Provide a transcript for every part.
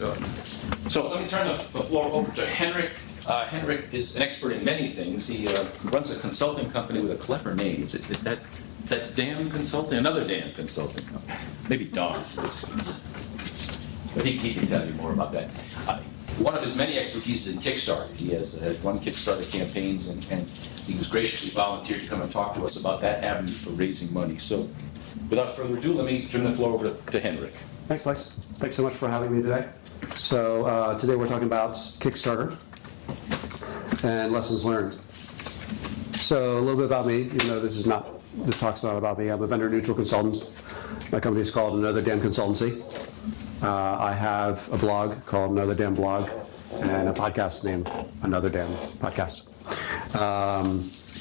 So let me turn the floor over to Henrik. Henrik is an expert in many things. He runs a consulting company with a clever name. Is it that damn consulting? Another damn consulting company. Maybe Don. But he can tell you more about that. One of his many expertise is in Kickstarter. He has run Kickstarter campaigns, and he was graciously volunteered to come and talk to us about that avenue for raising money. So without further ado, let me turn the floor over to Henrik. Thanks, Lex. Thanks so much for having me today. So today we're talking about Kickstarter and lessons learned. So a little bit about me, even though this talk's not about me. I'm a vendor-neutral consultant. My company is called Another Damn Consultancy. I have a blog called Another Damn Blog and a podcast named Another Damn Podcast.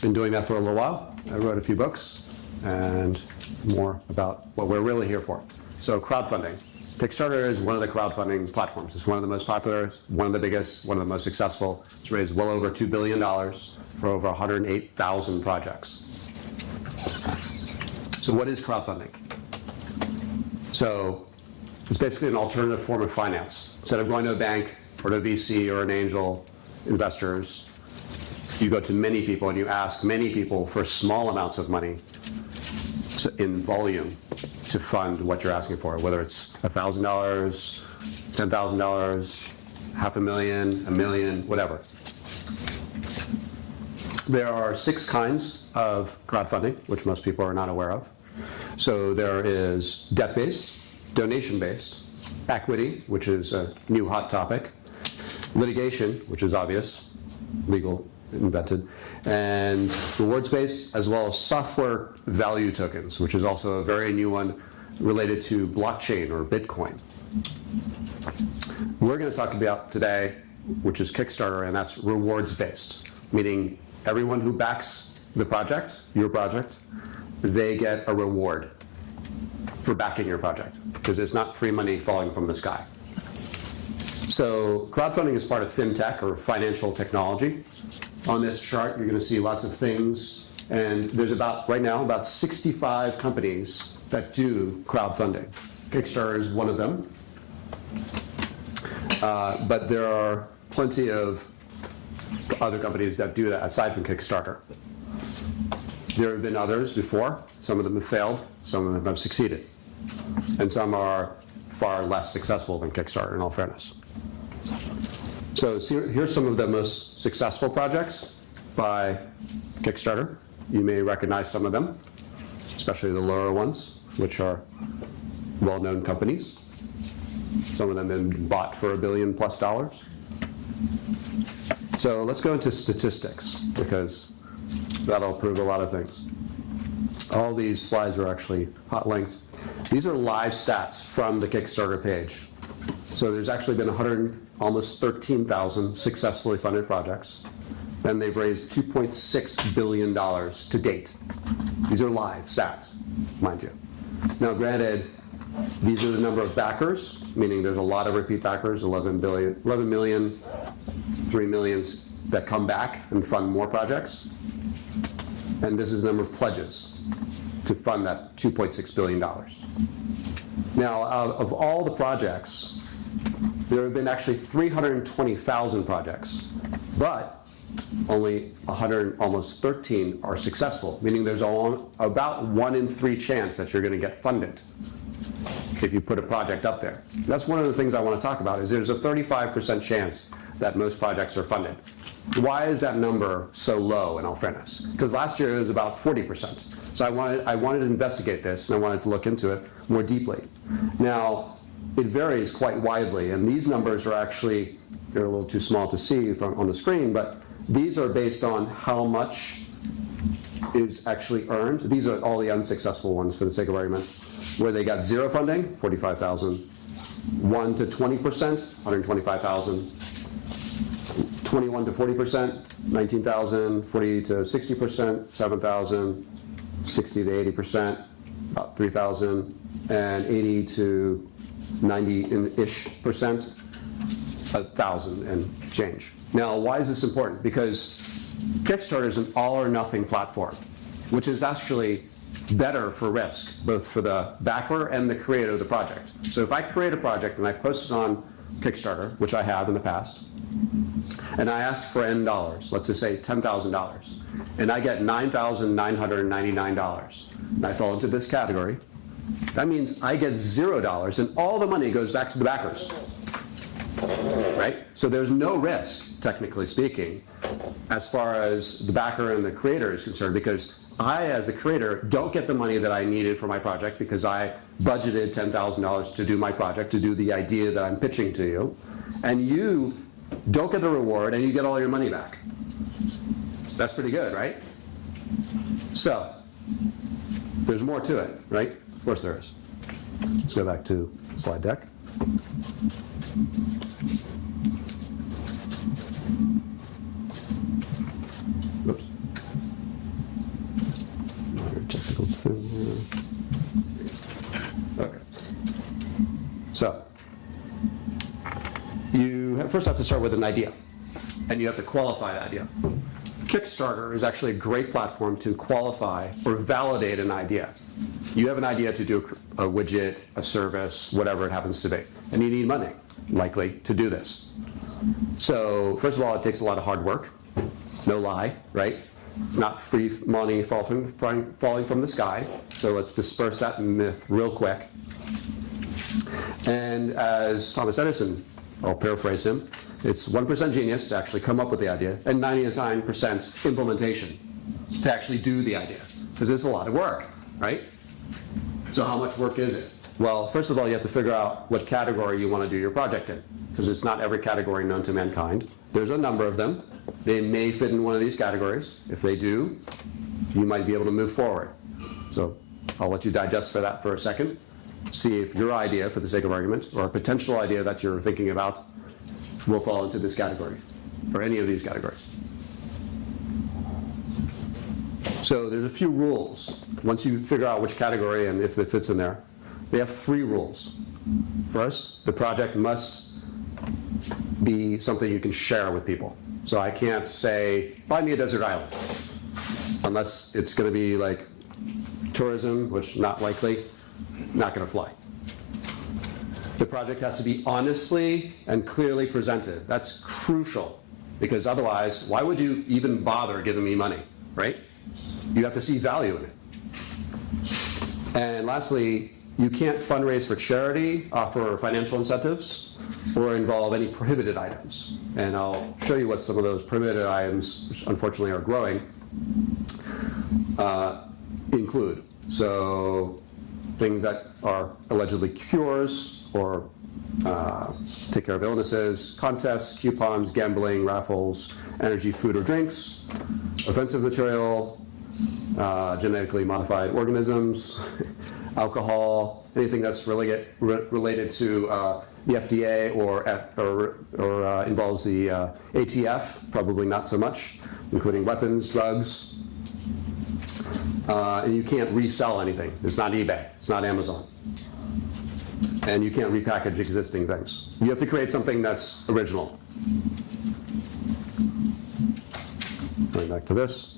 Been doing that for a little while. I wrote a few books and more about what we're really here for. So crowdfunding. Kickstarter is one of the crowdfunding platforms. It's one of the most popular, one of the biggest, one of the most successful. It's raised well over $2 billion for over 108,000 projects. So what is crowdfunding? So it's basically an alternative form of finance. Instead of going to a bank or to a VC or an angel investors, you go to many people and you ask many people for small amounts of money in volume to fund what you're asking for, whether it's $1,000, $10,000, $500,000, $1 million, whatever. There are 6 kinds of crowdfunding, which most people are not aware of. So there is debt-based, donation-based, equity, which is a new hot topic, litigation, which is obvious, legal, invented, and rewards-based, as well as software value tokens, which is also a very new one related to blockchain or Bitcoin. We're going to talk about today, which is Kickstarter, and that's rewards-based, meaning everyone who backs the project, your project, they get a reward for backing your project, because it's not free money falling from the sky. So crowdfunding is part of fintech or financial technology. On this chart, you're going to see lots of things, and there's right now about 65 companies that do crowdfunding. Kickstarter is one of them, but there are plenty of other companies that do that aside from Kickstarter. There have been others before. Some of them have failed, some of them have succeeded, and some are far less successful than Kickstarter, in all fairness. So here's some of the most successful projects by Kickstarter. You may recognize some of them, especially the lower ones, which are well-known companies. Some of them have been bought for $1 billion+. So let's go into statistics, because that'll prove a lot of things. All these slides are actually hot linked. These are live stats from the Kickstarter page. So there's actually been almost 13,000 successfully funded projects. And they've raised $2.6 billion to date. These are live stats, mind you. Now granted, these are the number of backers, meaning there's a lot of repeat backers, 11 million, 3 million that come back and fund more projects. And this is the number of pledges to fund that $2.6 billion. Now, of all the projects, there have been actually 320,000 projects, but only almost 13 are successful, meaning there's about 1 in 3 chance that you're going to get funded if you put a project up there. That's one of the things I want to talk about, is there's a 35% chance that most projects are funded. Why is that number so low, in all fairness? Because last year it was about 40%. So I wanted to investigate this, and I wanted to look into it more deeply. Now, it varies quite widely, and these numbers are actually, they're a little too small to see on the screen, but these are based on how much is actually earned. These are all the unsuccessful ones for the sake of argument, where they got 0 funding, 45,000, 1 to 20%, 125,000, 21 to 40%, 19,000, 40 to 60%, 7,000, 60 to 80%, about 3,000, and 80 to 90-ish percent, 1,000 and change. Now, why is this important? Because Kickstarter is an all or nothing platform, which is actually better for risk, both for the backer and the creator of the project. So if I create a project and I post it on Kickstarter, which I have in the past, and I ask for N dollars, let's just say $10,000, and I get $9,999, and I fall into this category, that means I get $0, and all the money goes back to the backers, right? So there's no risk, technically speaking, as far as the backer and the creator is concerned, because I, as a creator, don't get the money that I needed for my project because I budgeted $10,000 to do my project, to do the idea that I'm pitching to you, and you don't get the reward and you get all your money back. That's pretty good, right? So, there's more to it, right? Of course there is. Let's go back to slide deck. Oops. Minor technical thing here. Okay. So, you first have to start with an idea, and you have to qualify that idea. Kickstarter is actually a great platform to qualify or validate an idea. You have an idea to do a widget, a service, whatever it happens to be, and you need money, likely, to do this. So, first of all, it takes a lot of hard work, no lie, right? It's not free money falling from the sky, so let's disperse that myth real quick. And as Thomas Edison, I'll paraphrase him, it's 1% genius to actually come up with the idea, and 99% implementation to actually do the idea, because it's a lot of work, right? So how much work is it? Well, first of all, you have to figure out what category you want to do your project in, because it's not every category known to mankind. There's a number of them. They may fit in one of these categories. If they do, you might be able to move forward. So I'll let you digest for that for a second. See if your idea, for the sake of argument, or a potential idea that you're thinking about, will fall into this category, or any of these categories. So there's a few rules. Once you figure out which category and if it fits in there, they have 3 rules. First, the project must be something you can share with people. So I can't say, buy me a desert island, unless it's going to be like tourism, which not likely, not going to fly. The project has to be honestly and clearly presented. That's crucial, because otherwise, why would you even bother giving me money, right? You have to see value in it. And lastly, you can't fundraise for charity, offer financial incentives, or involve any prohibited items. And I'll show you what some of those prohibited items, which unfortunately are growing, include. So things that are allegedly cures, or take care of illnesses, contests, coupons, gambling, raffles, energy, food or drinks, offensive material, genetically modified organisms, alcohol, anything that's related to the FDA or involves the ATF, probably not so much, including weapons, drugs. And you can't resell anything. It's not eBay. It's not Amazon. And you can't repackage existing things. You have to create something that's original. Going back to this.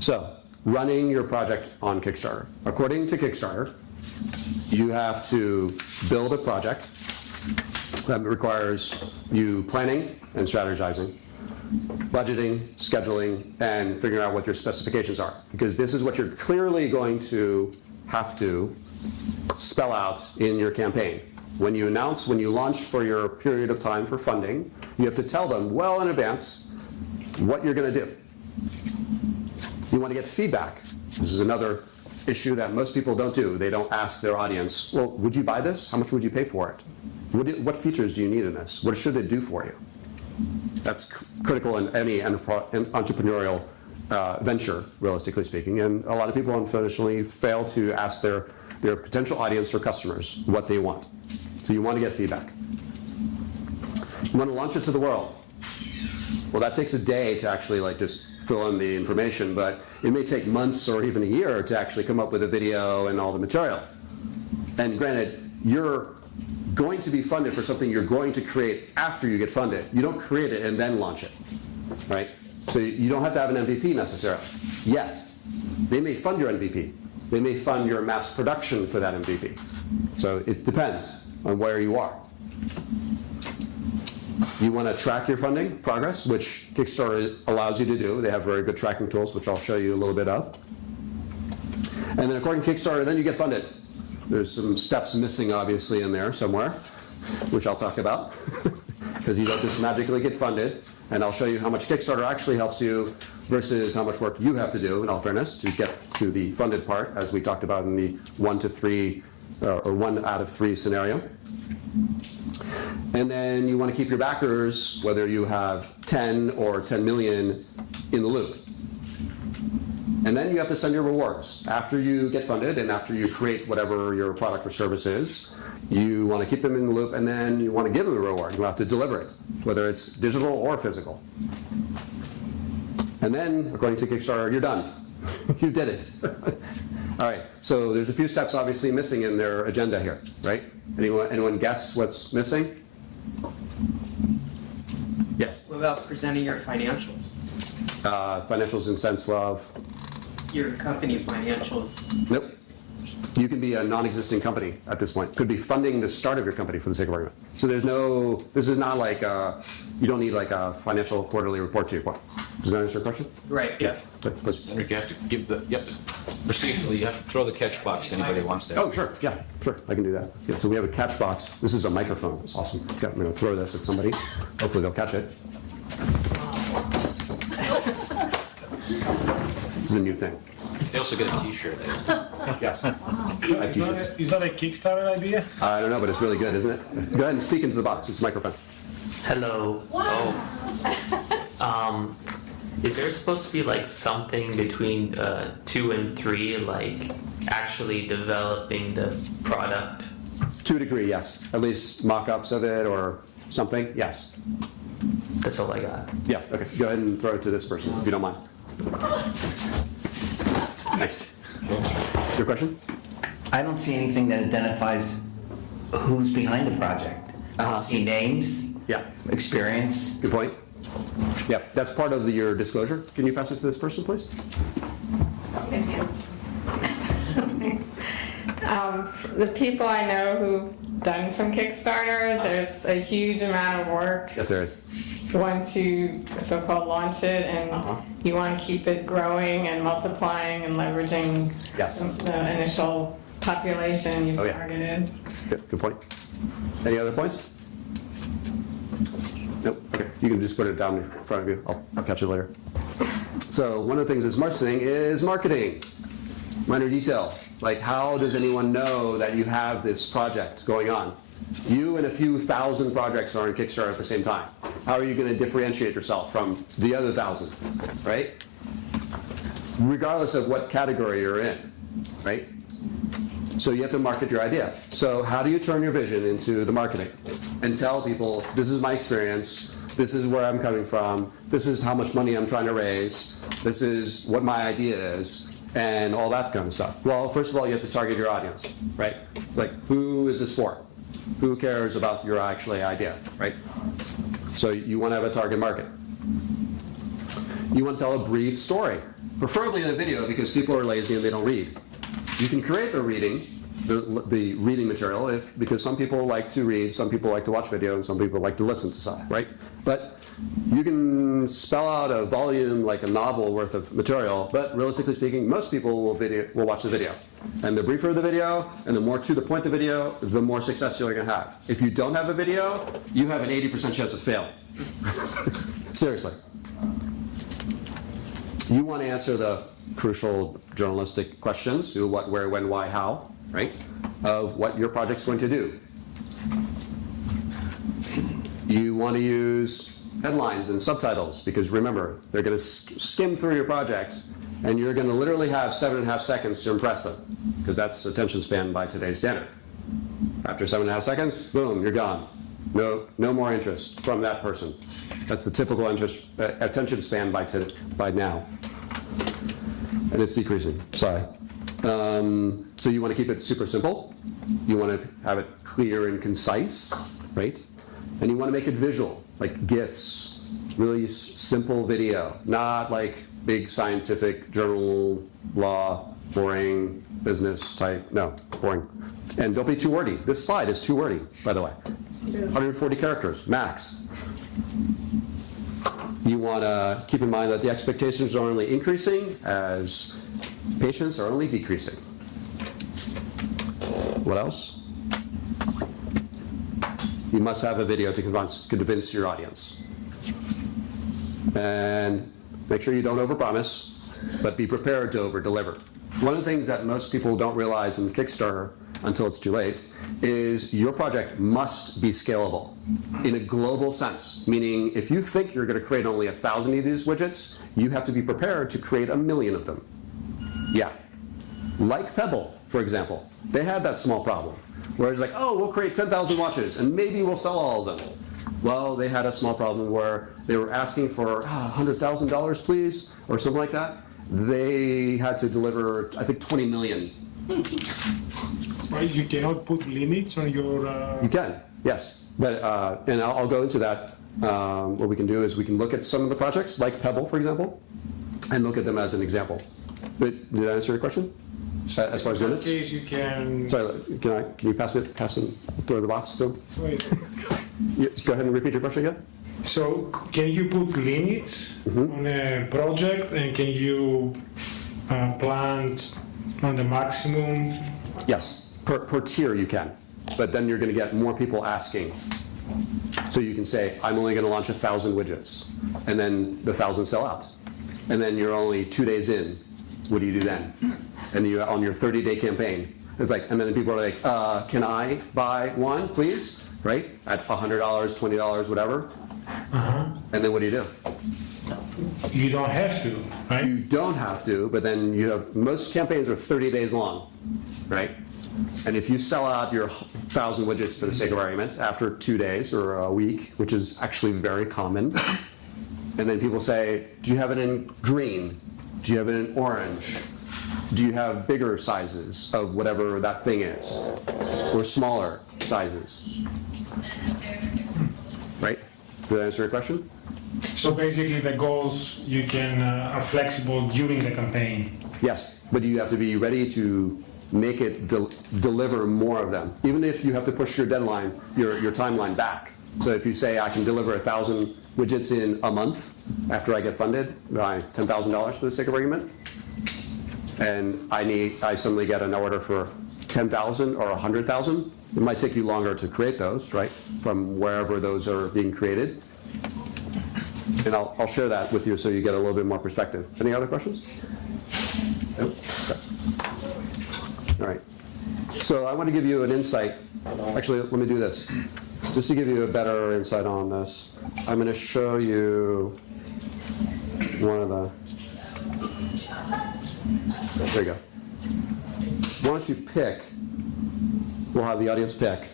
So, running your project on Kickstarter. According to Kickstarter, you have to build a project that requires you planning and strategizing, budgeting, scheduling, and figuring out what your specifications are. Because this is what you're clearly going to have to spell out in your campaign. When you launch for your period of time for funding, you have to tell them well in advance what you're going to do. You want to get feedback. This is another issue that most people don't do. They don't ask their audience, well, would you buy this? How much would you pay for it? What features do you need in this? What should it do for you? That's critical in any entrepreneurial venture, realistically speaking. And a lot of people, unfortunately, fail to ask their potential audience or customers what they want. So you want to get feedback. You want to launch it to the world. Well, that takes a day to actually just fill in the information, but it may take months or even a year to actually come up with a video and all the material. And granted, you're going to be funded for something you're going to create after you get funded. You don't create it and then launch it, right? So you don't have to have an MVP necessarily, yet. They may fund your MVP, They may fund your mass production for that MVP. So it depends on where you are. You want to track your funding progress, which Kickstarter allows you to do. They have very good tracking tools, which I'll show you a little bit of. And then according to Kickstarter, then you get funded. There's some steps missing, obviously, in there somewhere, which I'll talk about, because you don't just magically get funded. And I'll show you how much Kickstarter actually helps you versus how much work you have to do, in all fairness, to get to the funded part, as we talked about in the 1 to 3, or 1 out of 3 scenario. And then you want to keep your backers, whether you have 10 or 10 million, in the loop. And then you have to send your rewards. After you get funded and after you create whatever your product or service is, you want to keep them in the loop, and then you want to give them the reward. You have to deliver it, whether it's digital or physical. And then, according to Kickstarter, you're done. You did it. All right, so there's a few steps obviously missing in their agenda here, right? Anyone guess what's missing? Yes? What about presenting your financials? Financials in sense of? Your company financials. Nope. You can be a non-existing company at this point. Could be funding the start of your company for the sake of argument. So there's no, this is not like, you don't need like a financial quarterly report to your point. Does that answer your question? Right, yeah. Please. Henrik, you have to give the, procedurally, you have to throw the catch box to anybody who wants to. Oh, sure, yeah, sure, I can do that. Yeah, so we have a catch box. This is a microphone, it's awesome. Okay, I'm gonna throw this at somebody. Hopefully they'll catch it. This is a new thing. They also get a t-shirt. Yes. I have t-shirts. Is that a Kickstarter idea? I don't know, but it's really good, isn't it? Go ahead and speak into the box, it's a microphone. Hello. Oh. Is there supposed to be like something between 2 and 3, like actually developing the product? To a degree, yes. At least mock-ups of it or something, yes. That's all I got. Yeah, okay. Go ahead and throw it to this person, if you don't mind. Thanks. Your question? I don't see anything that identifies who's behind the project. I don't see names, Yeah, experience. good point. Yeah, that's part of your disclosure. Can you pass it to this person, please? The people I know who've done some Kickstarter, there's a huge amount of work Yes, there is. once you so-called launch it, and you want to keep it growing and multiplying and leveraging Yes. the initial population you've Oh, yeah. targeted. Good point. Any other points? Nope. Okay. You can just put it down in front of you. I'll catch it later. So one of the things that's marketing is marketing. Minor detail. Like, how does anyone know that you have this project going on? You and a few thousand projects are on Kickstarter at the same time. How are you going to differentiate yourself from the other 1,000, right? Regardless of what category you're in, right? So you have to market your idea. So how do you turn your vision into the marketing and tell people, this is my experience, this is where I'm coming from, this is how much money I'm trying to raise, this is what my idea is, and all that kind of stuff? Well, first of all, you have to target your audience, right? Like, who is this for? Who cares about your actual idea, right? So you want to have a target market. You want to tell a brief story, preferably in a video, because people are lazy and they don't read. You can create the reading, the reading material, because some people like to read, some people like to watch video, and some people like to listen to stuff, right? But you can spell out a volume, like a novel worth of material, but realistically speaking, most people will watch the video. And the briefer the video, and the more to the point the video, the more success you're going to have. If you don't have a video, you have an 80% chance of failing. Seriously. You want to answer the crucial journalistic questions: who, what, where, when, why, how, right? Of what your project's going to do. You want to use headlines and subtitles, because remember, they're going to skim through your project, and you're going to literally have 7.5 seconds to impress them, because that's attention span by today's standard. After 7.5 seconds, boom, you're gone. No more interest from that person. That's the typical attention span by now. And it's decreasing, sorry. So you want to keep it super simple. You want to have it clear and concise, right? And you want to make it visual, like GIFs, really simple video, not like big scientific journal, law, boring, business type. No, boring. And don't be too wordy. This slide is too wordy, by the way. 140 characters, max. You want to keep in mind that the expectations are only increasing as patients are only decreasing. What else? You must have a video to convince your audience. And make sure you don't overpromise, but be prepared to overdeliver. One of the things that most people don't realize in Kickstarter until it's too late is your project must be scalable in a global sense, meaning if you think you're going to create only 1,000 of these widgets, you have to be prepared to create 1,000,000 of them. Yeah. Like Pebble, for example. They had that small problem where it's like, oh, we'll create 10,000 watches and maybe we'll sell all of them. Well, they had a small problem where they were asking for $100,000, please, or something like that. They had to deliver, I think, 20 million. Right, you cannot put limits on your... You can, yes. But, and I'll go into that. What we can do is we can look at some of the projects, like Pebble, for example, and look at them as an example. But did I answer your question? As far as in that limits? case, you can... Sorry, can you pass it through the box still? Wait. Go ahead and repeat your question again. So, can you put limits on a project, and can you plan on the maximum? Yes, per tier you can, but then you're going to get more people asking. So you can say, I'm only going to launch 1,000 widgets, and then the 1,000 sell out. And then you're only 2 days in. What do you do then? And you on your 30-day campaign, it's like, and then people are like, can I buy one, please? Right? At $100, $20, whatever. And then what do? You don't have to, right? You don't have to, but then you have, most campaigns are 30 days long, right? And if you sell out your 1,000 widgets for the sake of argument after 2 days or a week, which is actually very common, and then people say, do you have it in green? Do you have it in orange? Do you have bigger sizes of whatever that thing is? Or smaller sizes? Right? Did I answer your question? So basically the goals you can are flexible during the campaign. Yes, but you have to be ready to make it deliver more of them. Even if you have to push your deadline, your timeline back. So if you say I can deliver 1,000 widgets in a month after I get funded by $10,000 for the sake of argument, and I suddenly get an order for 10,000 or 100,000, it might take you longer to create those, right, from wherever those are being created. And I'll share that with you so you get a little bit more perspective. Any other questions? Nope. Okay. All right. So I want to give you an insight. Actually, let me do this. Just to give you a better insight on this, I'm going to show you one of the... There you go. Why don't you pick, we'll have the audience pick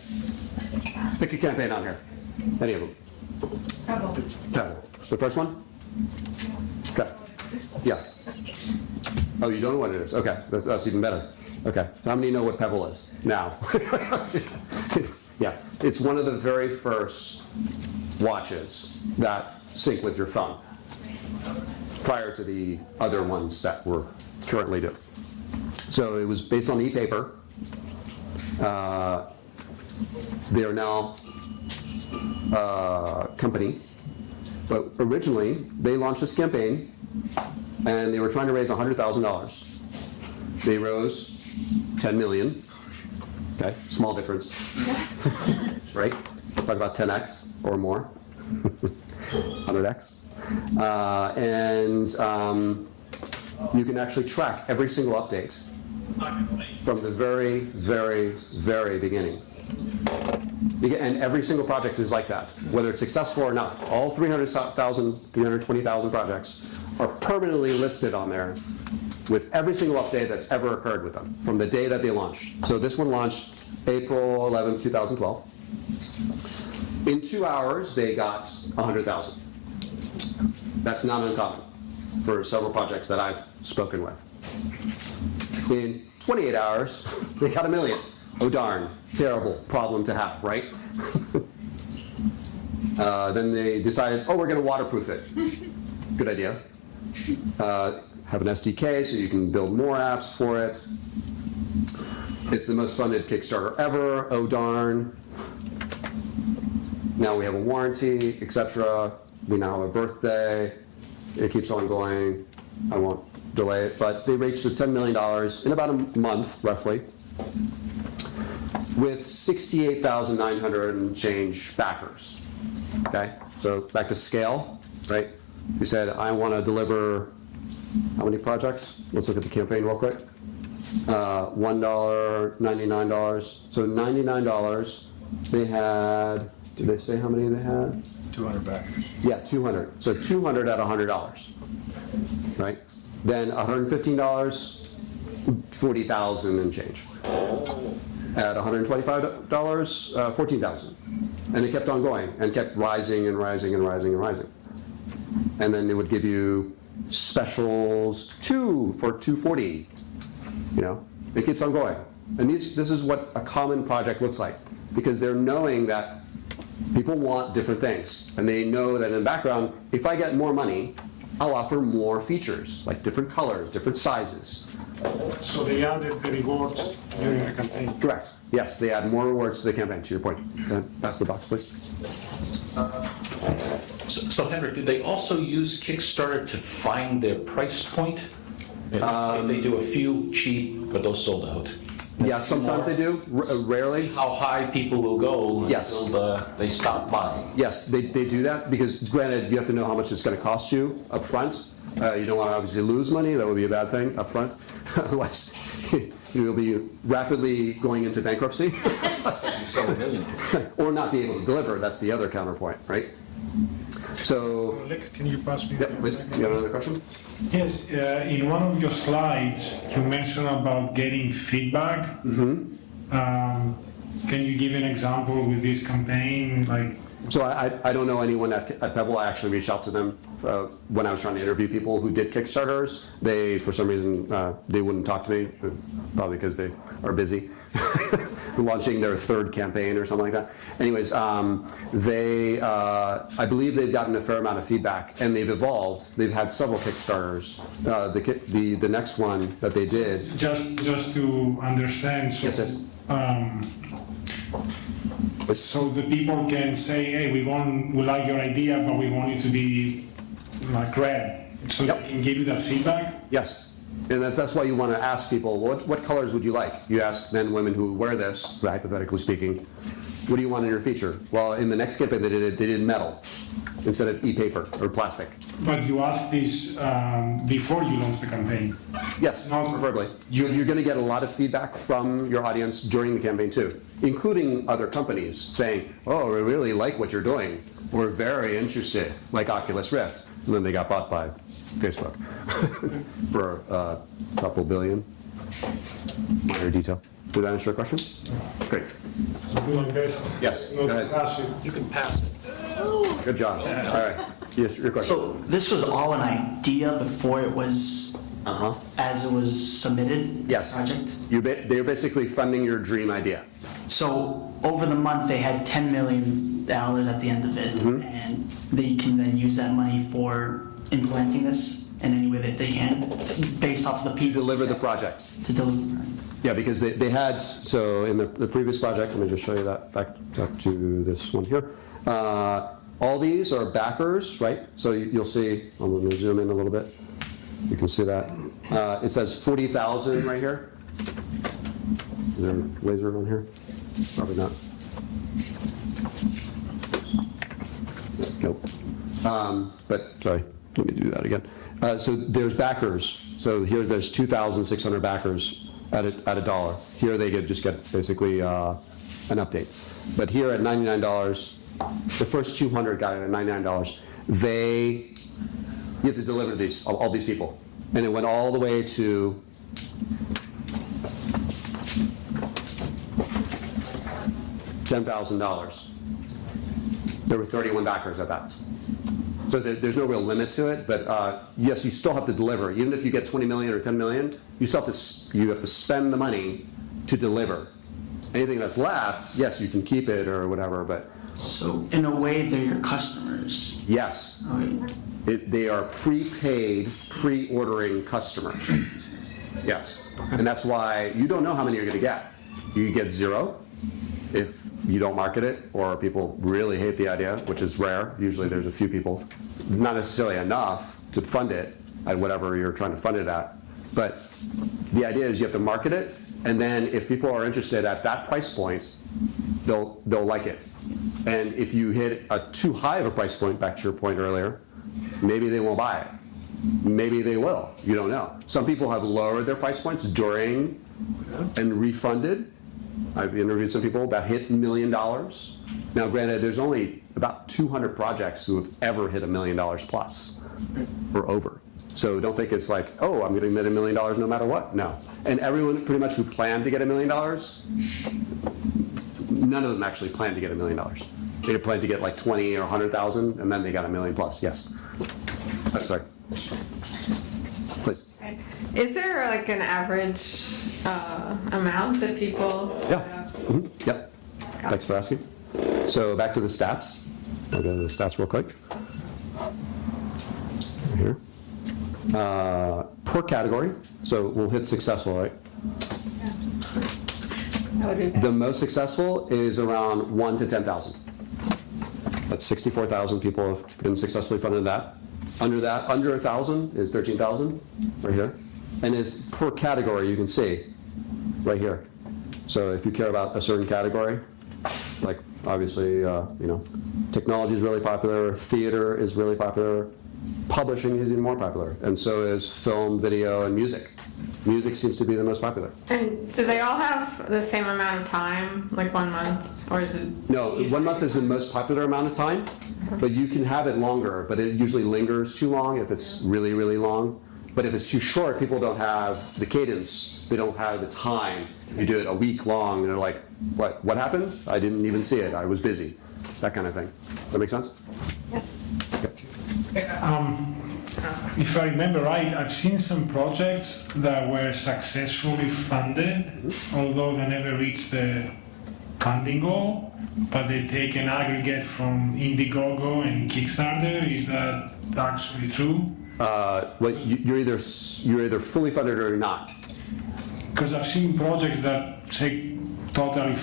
a campaign on here. Any of them. Pebble. The first one? Okay. Yeah. Oh, you don't know what it is? Okay, that's even better. Okay, so how many know what Pebble is now? Yeah, it's one of the very first watches that sync with your phone prior to the other ones that we're currently doing. So it was based on e-paper. They are now a company, but originally they launched this campaign and they were trying to raise $100,000. They rose 10 million. Okay, small difference, right? Talk about 10x or more, 100x. You can actually track every single update from the very, very, very beginning. And every single project is like that, whether it's successful or not. All 300,000, 320,000 projects are permanently listed on there with every single update that's ever occurred with them from the day that they launched. So this one launched April 11, 2012. In 2 hours, they got 100,000. That's not uncommon for several projects that I've spoken with. In 28 hours, they got 1 million. Oh darn, terrible problem to have, right? Then they decided, oh, we're going to waterproof it. Good idea. have an SDK so you can build more apps for it. It's the most funded Kickstarter ever, oh darn. Now we have a warranty, etc. We now have a birthday. It keeps on going. I won't delay it, but they reached the $10 million in about a month, roughly, with 68,900 and change backers. Okay, so back to scale, right? We said, I want to deliver, how many projects? Let's look at the campaign real quick. $1, $99. So $99, they had, did they say how many they had? 200 backers. Yeah, 200. So 200 at $100, right? Then $115, 40,000 and change. At $125, 14,000. And it kept on going and kept rising and rising and rising and rising. And then they would give you specials 2 for $240. You know, it keeps on going. And this is what a common project looks like, because they're knowing that people want different things. And they know that in the background, if I get more money, I'll offer more features, like different colors, different sizes. So they added the rewards during the campaign. Correct. Yes, they add more rewards to the campaign, to your point. Pass the box, please. So Henrik, did they also use Kickstarter to find their price point? They do a few cheap, but those sold out. Yeah, sometimes they do, rarely. How high people will go Yes. until they stop buying. Yes, they do that because, granted, you have to know how much it's going to cost you up front. You don't want to obviously lose money. That would be a bad thing up front. Otherwise, you'll be rapidly going into bankruptcy. Sell a million. Or not be able to deliver. That's the other counterpoint, right? So, Rick, can you pass me? yep, please. You have another question? Yes, in one of your slides, you mentioned about getting feedback. Can you give an example with this campaign? Like, So I don't know anyone at Pebble. I actually reached out to them when I was trying to interview people who did Kickstarters. They, for some reason, they wouldn't talk to me, probably because they are busy launching their third campaign or something like that. Anyways, I believe they've gotten a fair amount of feedback, and they've evolved. They've had several Kickstarters. The next one that they did. just to understand. So, Yes. So the people can say, hey, we like your idea, but we want it to be like red. So Yep. they can give you that feedback. Yes. And that's why you want to ask people, what colors would you like? You ask men and women who wear this, hypothetically speaking, what do you want in your feature? Well, in the next campaign they did metal instead of e-paper or plastic. But you ask this before you launch the campaign. Yes, No. preferably. You're going to get a lot of feedback from your audience during the campaign too, including other companies saying, oh, we really like what you're doing. We're very interested, like Oculus Rift. And then they got bought by Facebook for a couple billion. Minor detail. Did that answer your question? Great. Do my best. Yes, Not go to ahead. rush it. You can pass it. Good job. All right. Yes, your question. So this was all an idea before it was, Uh-huh. as it was submitted? Yes. Project? They're basically funding your dream idea. So over the month, they had $10 million at the end of it, and they can then use that money for implementing this in any way that they can, based off of the To people. deliver the project. To deliver. Yeah, because they had, so in the previous project, let me just show you that, back to this one here. All these are backers, right? So you'll see, I'm going to zoom in a little bit. You can see that. It says 40,000 right here. Is there a laser on here? Probably not. Nope. But, sorry, let me do that again. So there's backers. So here there's 2,600 backers at $1. Here they just get basically an update. But here at $99, the first 200 got it at $99. You have to deliver these, all these people. And it went all the way to $10,000. There were 31 backers at that. So there's no real limit to it, but yes, you still have to deliver. Even if you get 20 million or 10 million, you still have to spend the money to deliver. Anything that's left, yes, you can keep it or whatever, but So in a way, they're your customers. Yes. Okay. They are prepaid, pre-ordering customers. Yes. And that's why you don't know how many you're going to get. You get 0 if you don't market it, or people really hate the idea, which is rare. Usually there's a few people, not necessarily enough to fund it at whatever you're trying to fund it at. But the idea is you have to market it, and then if people are interested at that price point, they'll like it. And if you hit a too high of a price point, back to your point earlier, maybe they won't buy it. Maybe they will. You don't know. Some people have lowered their price points during and refunded. I've interviewed some people that hit $1 million. Now, granted, there's only about 200 projects who have ever hit $1 million plus or over. So don't think it's like, oh, I'm going to get $1 million no matter what. No. And everyone pretty much who planned to get $1 million, none of them actually planned to get $1 million. They planned to get like 20 or 100,000, and then they got $1 million plus. Yes. I'm sorry. Please. Is there like an average amount that people? Yeah. Mm-hmm. Yep. Thanks for asking. So back to the stats. I'll go to the stats real quick. Here. Per category. So we'll hit successful, right? That would be The most successful is around 1 to 10,000. That's 64,000 people have been successfully funded that. Under 1,000 is 13,000 right here. And it's per category, you can see right here. So if you care about a certain category, like obviously, technology is really popular, theater is really popular, publishing is even more popular, and so is film, video, and music. Music seems to be the most popular. And do they all have the same amount of time, like 1 month, or is it? No, 1 month is the most popular amount of time, but you can have it longer, but it usually lingers too long if it's really, really long. But if it's too short, people don't have the cadence, they don't have the time. If you do it a week long, and they're like, what happened? I didn't even see it, I was busy. That kind of thing. That make sense? If I remember right, I've seen some projects that were successfully funded, although they never reached the funding goal, but they take an aggregate from IndieGo and Kickstarter. Is that actually true? You're either fully funded or you're not. Because I've seen projects that say totally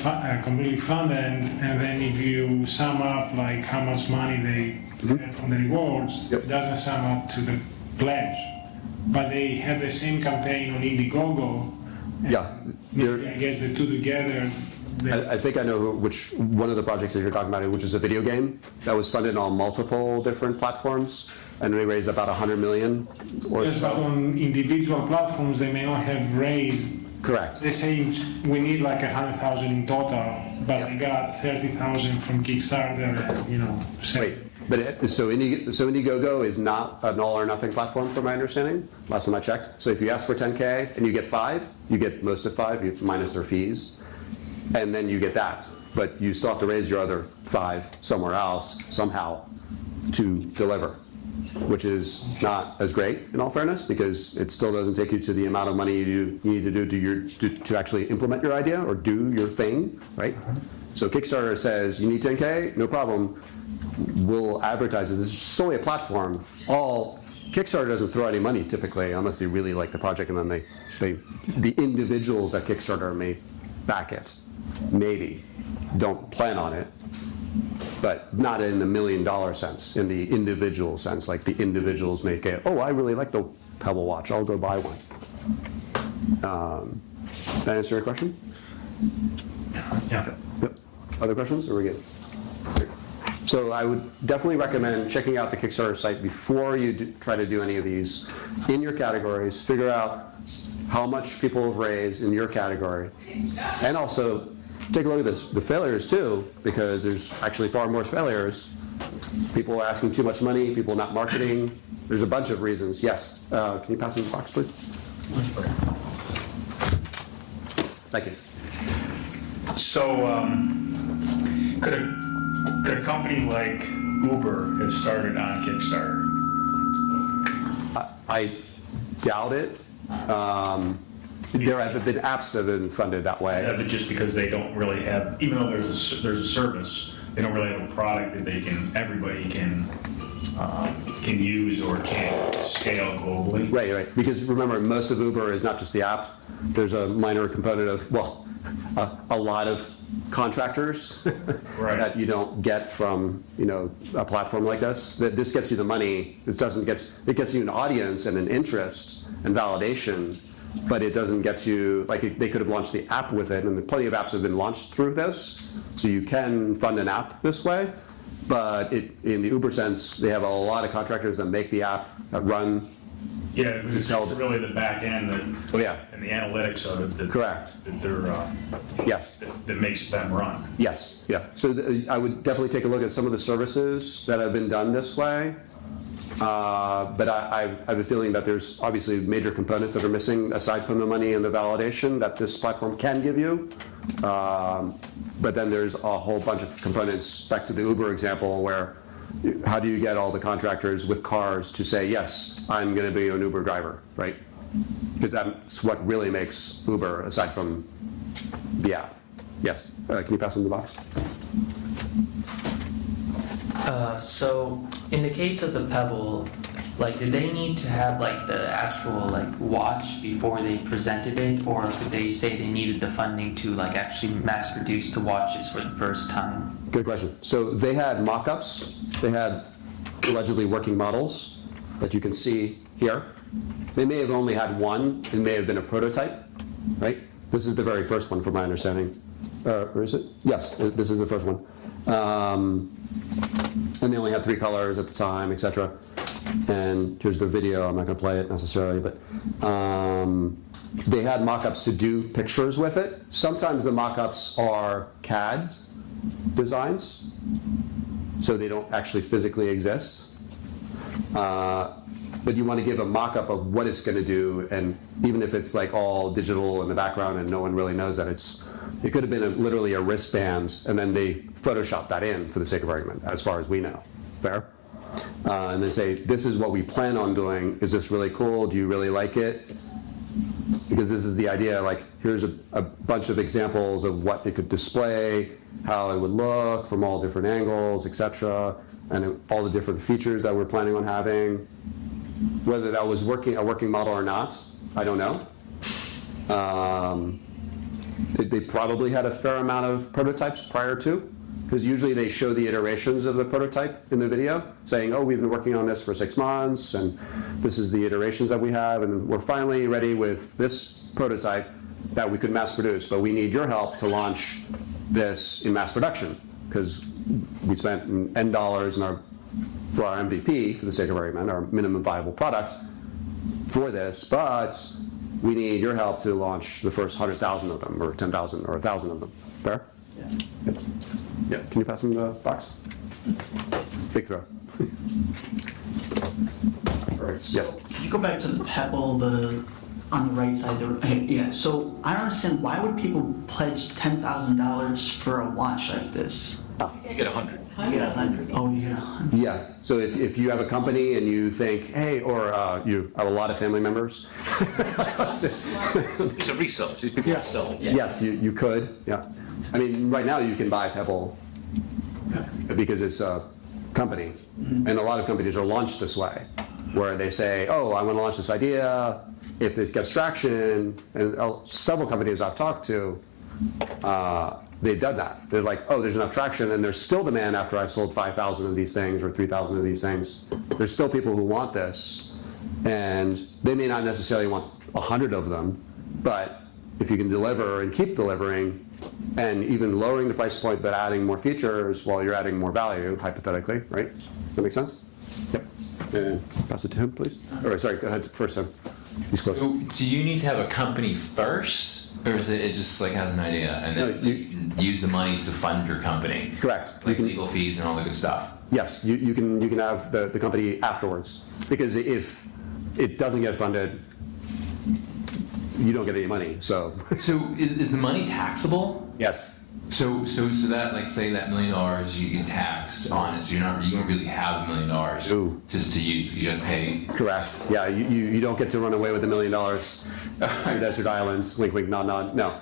completely funded, and then if you sum up like how much money they get from the rewards, it doesn't sum up to the pledge. But they have the same campaign on Indiegogo. Yeah. Maybe, I guess the two together. I think I know which one of the projects that you're talking about, which is a video game that was funded on multiple different platforms, and they raised about 100 million. Yes, but on individual platforms, they may not have raised. Correct. They say we need like 100,000 in total, but they got 30,000 from Kickstarter. Wait, but so Indiegogo is not an all or nothing platform, from my understanding. Last time I checked. So if you ask for 10K and you get 5, you get most of 5, minus their fees, and then you get that. But you still have to raise your other 5 somewhere else somehow to deliver, which is not as great in all fairness, because it still doesn't take you to the amount of money you need to do to actually implement your idea or do your thing, right? So Kickstarter says you need 10K, no problem. We'll advertise it. This is solely a platform. Kickstarter doesn't throw any money typically, unless they really like the project, and then the individuals at Kickstarter may back it. Maybe. Don't plan on it. But not in the $1 million sense, in the individual sense, like the individuals make it, oh, I really like the Pebble watch, I'll go buy one. Did that answer your question? Yeah. Yep. Other questions, or are we good? So I would definitely recommend checking out the Kickstarter site before you try to do any of these in your categories. Figure out how much people have raised in your category, and also take a look at the failures too, because there's actually far more failures. People asking too much money, people not marketing. There's a bunch of reasons. Yes. Can you pass me the box, please? Thank you. So, could a company like Uber have started on Kickstarter? I doubt it. There have been apps that have been funded that way. Yeah, but just because they don't really have, even though there's a service, they don't really have a product that everybody can use or can scale globally. Right. Because remember, most of Uber is not just the app. There's a minor component of, well, a lot of contractors Right. that you don't get from, a platform like this. That this gets you the money. It gets you an audience and an interest and validation, but it doesn't get you, they could have launched the app with it, and plenty of apps have been launched through this. So you can fund an app this way. But in the Uber sense, they have a lot of contractors that make the app, that run. Yeah, it's really the back end and the analytics of it that, Correct. that they're Yes. that makes them run. Yes. Yeah. So I would definitely take a look at some of the services that have been done this way. But I have a feeling that there's obviously major components that are missing aside from the money and the validation that this platform can give you. But then there's a whole bunch of components, back to the Uber example, where how do you get all the contractors with cars to say, yes, I'm going to be an Uber driver, right? Because that's what really makes Uber, aside from the app. Yes. Can you pass them the box? So in the case of the Pebble, did they need to have the actual watch before they presented it, or could they say they needed the funding to actually mass produce the watches for the first time? Good question. So they had mock-ups. They had allegedly working models that you can see here. They may have only had one. It may have been a prototype, right? This is the very first one, from my understanding. Or is it? Yes, this is the first one. And they only had 3 colors at the time, etc. And here's the video. I'm not going to play it necessarily, but they had mock-ups to do pictures with it. Sometimes the mock-ups are CAD designs, so they don't actually physically exist. But you want to give a mock-up of what it's going to do, and even if it's all digital in the background and no one really knows that it could have been literally a wristband, and then they Photoshop that in for the sake of argument, as far as we know. Fair? And they say, this is what we plan on doing. Is this really cool? Do you really like it? Because this is the idea, here's a bunch of examples of what it could display, how it would look from all different angles, etc., and all the different features that we're planning on having. Whether that was a working model or not, I don't know. They probably had a fair amount of prototypes prior to, because usually they show the iterations of the prototype in the video, saying, oh, we've been working on this for 6 months, and this is the iterations that we have, and we're finally ready with this prototype that we could mass produce, but we need your help to launch this in mass production, because we spent N dollars for our MVP, for the sake of argument, our minimum viable product for this, but we need your help to launch the first 100,000 of them, or 10,000, or 1,000 of them. Fair? Yeah. Yep. Can you pass them the box? Big throw. Yes. Could you go back to the Pebble, on the right side? Yeah. So I don't understand, why would people pledge $10,000 for a watch like this? You get 100. You get 100. Oh, you get 100. Yeah. So if you have a company and you think, hey, or you have a lot of family members. These are resellers. These people sell. Yes, you could. Yeah. I mean, right now you can buy Pebble because it's a company, and a lot of companies are launched this way, where they say, oh, I want to launch this idea. If this gets traction, and several companies I've talked to, they've done that. They're like, oh, there's enough traction, and there's still demand after I've sold 5,000 of these things or 3,000 of these things. There's still people who want this, and they may not necessarily want 100 of them, but if you can deliver and keep delivering, and even lowering the price point but adding more features while you're adding more value, hypothetically, right? Does that make sense? Yep. And pass it to him, please. Or sorry, go ahead first, Sam. He's close. So, do you need to have a company first, or is it just has an idea and then you can use the money to fund your company? Correct. Legal fees and all the good stuff. Yes, you can have the company afterwards, because if it doesn't get funded, you don't get any money. So is the money taxable? Yes. So that, like, say that $1 million you get taxed on it, so you don't really have $1 million Ooh. just to use. You just pay. Correct. Yeah, you don't get to run away with $1 million on desert islands. Wink, wink, nod, nod. No.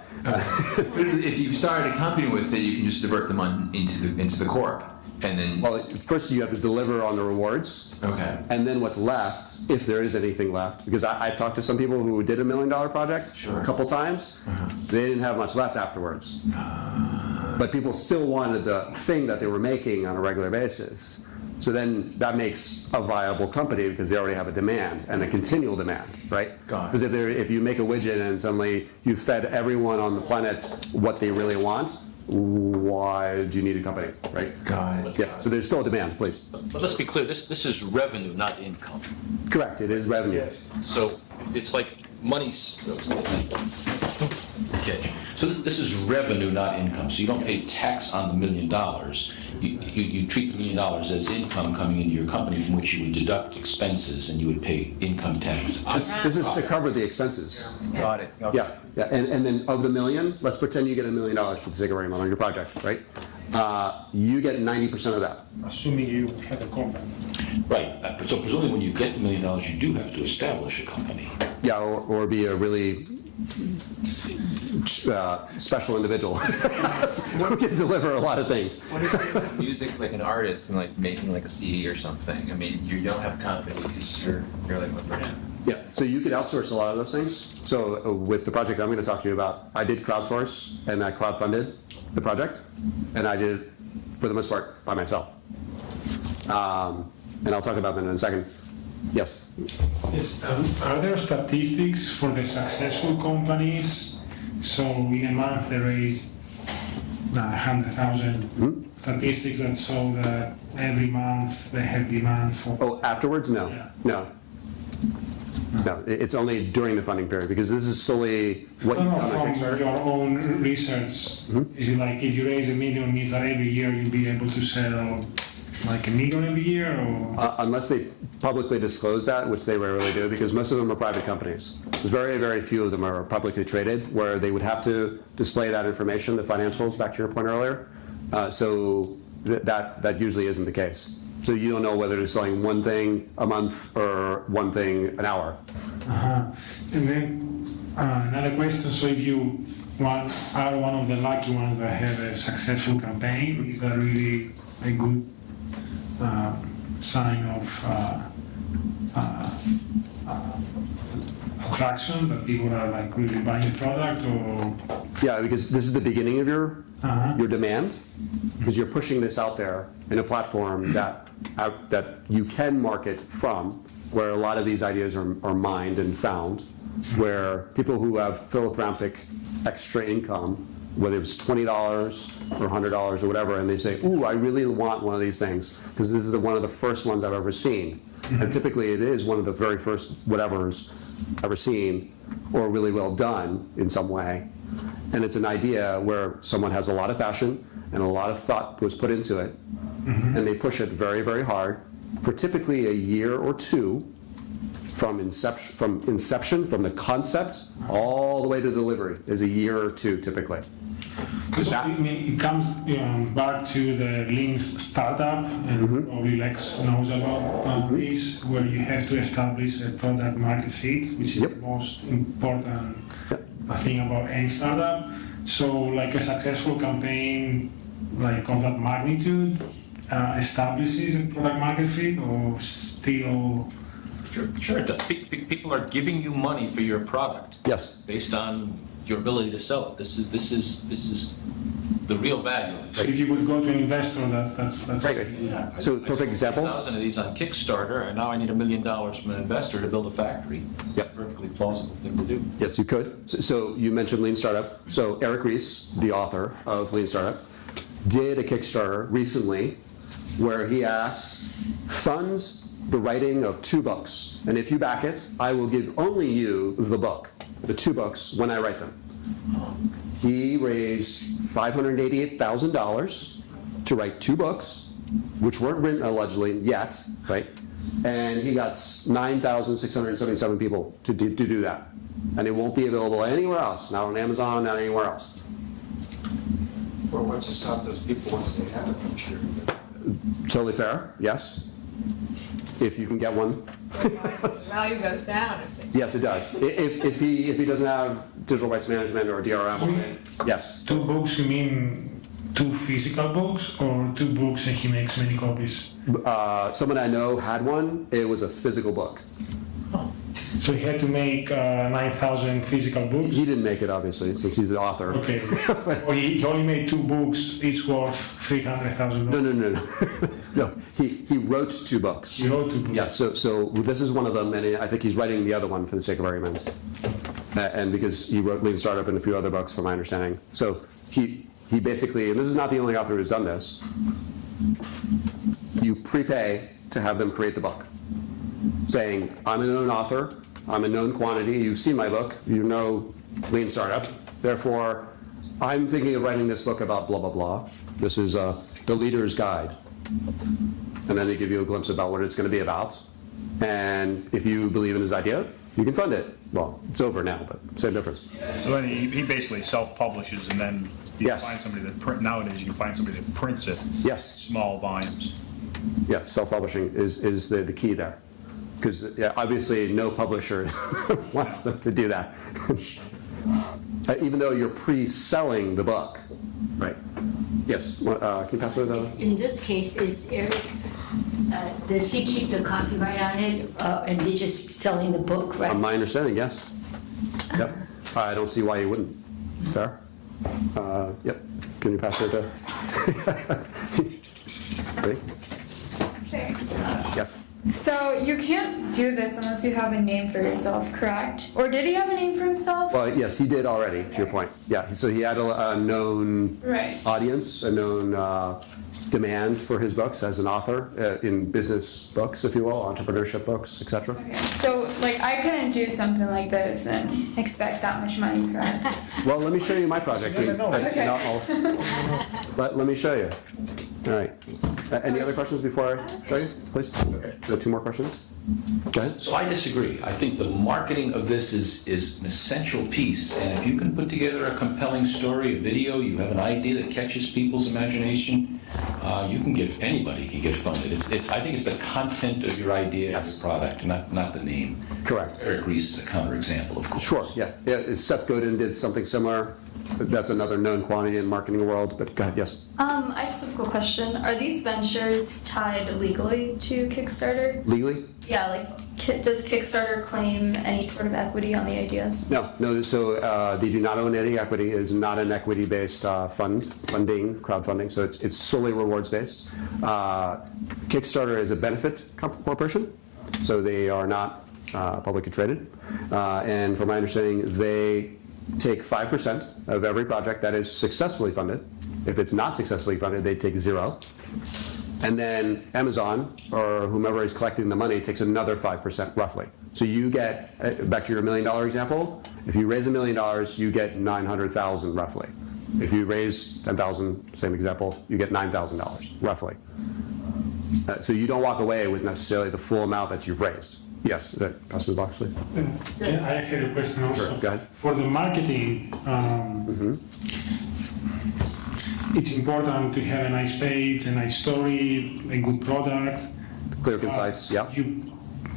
If you started a company with it, you can just divert them into the corp, and then. Well, first you have to deliver on the rewards. Okay. And then what's left, if there is anything left, because I've talked to some people who did $1 million project Sure. a couple times, they didn't have much left afterwards. But people still wanted the thing that they were making on a regular basis. So then that makes a viable company because they already have a demand and a continual demand, right? Got it. Because if you make a widget and suddenly you fed everyone on the planet what they really want, why do you need a company, right? Got it. Yeah, so there's still a demand, please. But let's be clear, this is revenue, not income. Correct, it is revenue. So it's like money's. Okay, so this is revenue, not income. So you don't pay tax on the $1 million. You treat the $1 million as income coming into your company from which you would deduct expenses and you would pay income tax. This is to cover the expenses. Got it. Okay. Yeah, and then of the $1 million, let's pretend you get $1 million for the sake of argument on your project, right? You get 90% of that. Assuming you have a company. Right, so presumably when you get the $1 million, you do have to establish a company. Yeah, or be a really special individual who can deliver a lot of things. What if you're doing music like an artist and like making like a CD or something? I mean, you don't have a company because you're like a brand. Yeah, so you could outsource a lot of those things. So with the project I'm going to talk to you about, I did crowdsource and I crowdfunded the project, and I did it for the most part by myself. And I'll talk about that in a second. Yes. Yes. Are there statistics for the successful companies? So in a month they raised 100,000. Statistics that show that every month they have demand for. Oh, afterwards? No, Yeah. no. No, it's only during the funding period because this is solely what you No, come on from Kickstarter. your own research. Is it like if you raise $1 million, means that every year you'll be able to sell like $1 million every year, or? Unless they publicly disclose that, which they rarely do, because most of them are private companies. Very, very few of them are publicly traded, where they would have to display that information, the financials, back to your point earlier. So that usually isn't the case. So you don't know whether they're selling one thing a month or one thing an hour. And then another question, so if you are one of the lucky ones that have a successful campaign, is that really a good sign of attraction, that people are like really buying the product, or? Yeah, because this is the beginning of your demand, because you're pushing this out there in a platform that you can market from, where a lot of these ideas are mined and found, where people who have philanthropic extra income, whether it's $20 or $100 or whatever, and they say, ooh, I really want one of these things, because this is one of the first ones I've ever seen. And typically it is one of the very first whatevers ever seen, or really well done in some way. And it's an idea where someone has a lot of passion and a lot of thought was put into it, and they push it very, very hard for typically a year or two, from inception, from the concept all the way to delivery is a year or two typically. Because I mean, it comes back to the Lean startup, and probably Lex knows about this, where you have to establish a product market fit, which is the most important thing about any startup. So, like a successful campaign, like of that magnitude, establishes a product market fit, or still? Sure it does. People are giving you money for your product. Yes. Based on your ability to sell it. This is the real value. So if you would go to an investor, that's Right. Yeah. So perfect example. 1,000 of these on Kickstarter, and now I need $1 million from an investor to build a factory. Yep. Perfectly plausible thing to do. Yes, you could. So you mentioned Lean Startup. So Eric Ries, the author of Lean Startup, did a Kickstarter recently where he asked, funds the writing of 2 books. And if you back it, I will give only you the book, the 2 books, when I write them. He raised $588,000 to write 2 books, which weren't written allegedly yet, right? And he got 9,677 people to do that. And it won't be available anywhere else, not on Amazon, not anywhere else. Well, what's to stop those people once they have a picture? Totally fair, yes. If you can get one. The value goes down. Yes, it does. If he doesn't have digital rights management or DRM on it, yes. 2 books, you mean 2 physical books, or 2 books and he makes many copies? Someone I know had one. It was a physical book. So he had to make 9,000 physical books? He didn't make it, obviously, since he's the author. Okay. Or he only made 2 books, each worth $300,000? No. No, he wrote 2 books. He wrote 2 books? Yeah, so this is one of them, and I think he's writing the other one for the sake of arguments. And because he wrote Lean Startup and a few other books, from my understanding. So he basically, and this is not the only author who's done this, you prepay to have them create the book, saying, I'm a known author, I'm a known quantity, you've seen my book, you know Lean Startup, therefore, I'm thinking of writing this book about blah, blah, blah. This is the leader's guide. And then they give you a glimpse about what it's going to be about. And if you believe in his idea, you can fund it. Well, it's over now, but same difference. So then he basically self-publishes, and then you Yes. can find somebody that nowadays you can find somebody that prints it, Yes. small volumes. Yeah, self-publishing is the key there. Because obviously no publisher wants them to do that. Even though you're pre-selling the book. Right. Yes, can you pass over the... In this case, is Eric, does he keep the copyright on it, and they're just selling the book, right? My understanding, yes. Yep. I don't see why you wouldn't. Fair? Yep. Can you pass it to... Ready? Okay. Yes. So you can't do this unless you have a name for yourself, correct? Or did he have a name for himself? Well, yes, he did already, to your point. Yeah, so he had a known Right. audience, a known demand for his books as an author in business books, if you will, entrepreneurship books, etc. Okay. So, like, I couldn't do something like this and expect that much money, correct? Well, let me show you my project. Okay. Let me show you. All right. Any other questions before I show you, please? Okay. So 2 more questions? Go ahead. So I disagree. I think the marketing of this is an essential piece, and if you can put together a compelling story, a video, you have an idea that catches people's imagination, you can get, anybody can get funded. I think it's the content of your idea, Yes. your product, not the name. Correct. Eric Ries is a counterexample, of course. Sure, yeah. Seth Godin did something similar. That's another known quantity in the marketing world, but go ahead, yes. I just have a quick question. Are these ventures tied legally to Kickstarter? Legally? Yeah, like, does Kickstarter claim any sort of equity on the ideas? No, so they do not own any equity. It is not an equity-based crowdfunding, so it's solely rewards-based. Kickstarter is a benefit corporation, so they are not publicly traded. And from my understanding, they take 5% of every project that is successfully funded. If it's not successfully funded, they take 0. And then Amazon, or whomever is collecting the money, takes another 5% roughly. So you get, back to your $1 million example, if you raise $1 million, you get 900,000 roughly. If you raise 10,000, same example, you get $9,000 roughly. So you don't walk away with necessarily the full amount that you've raised. Yes, pass the box, please. Yeah, I had a question also. Sure, go ahead. For the marketing, it's important to have a nice page, a nice story, a good product. Clear, concise, yeah.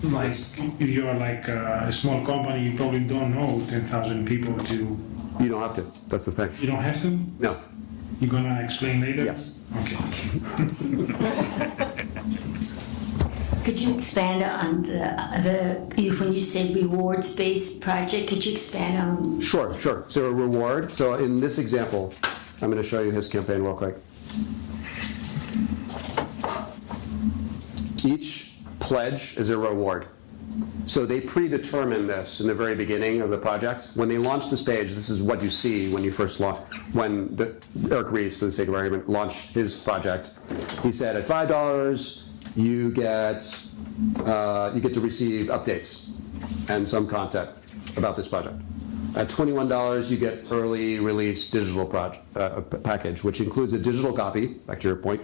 Like, if you are like a small company, you probably don't know 10,000 people to... You don't have to, that's the thing. You don't have to? No. You're gonna explain later? Yes. Okay. Could you expand on when you say rewards-based project, could you expand on? Sure. So a reward, so in this example, I'm going to show you his campaign real quick. Each pledge is a reward. So they predetermine this in the very beginning of the project. When they launch this page, this is what you see when you first launch, Eric Ries, for the sake of argument, launched his project. He said at $5, you get to receive updates and some content about this project. At $21, you get early release digital package, which includes a digital copy, back to your point,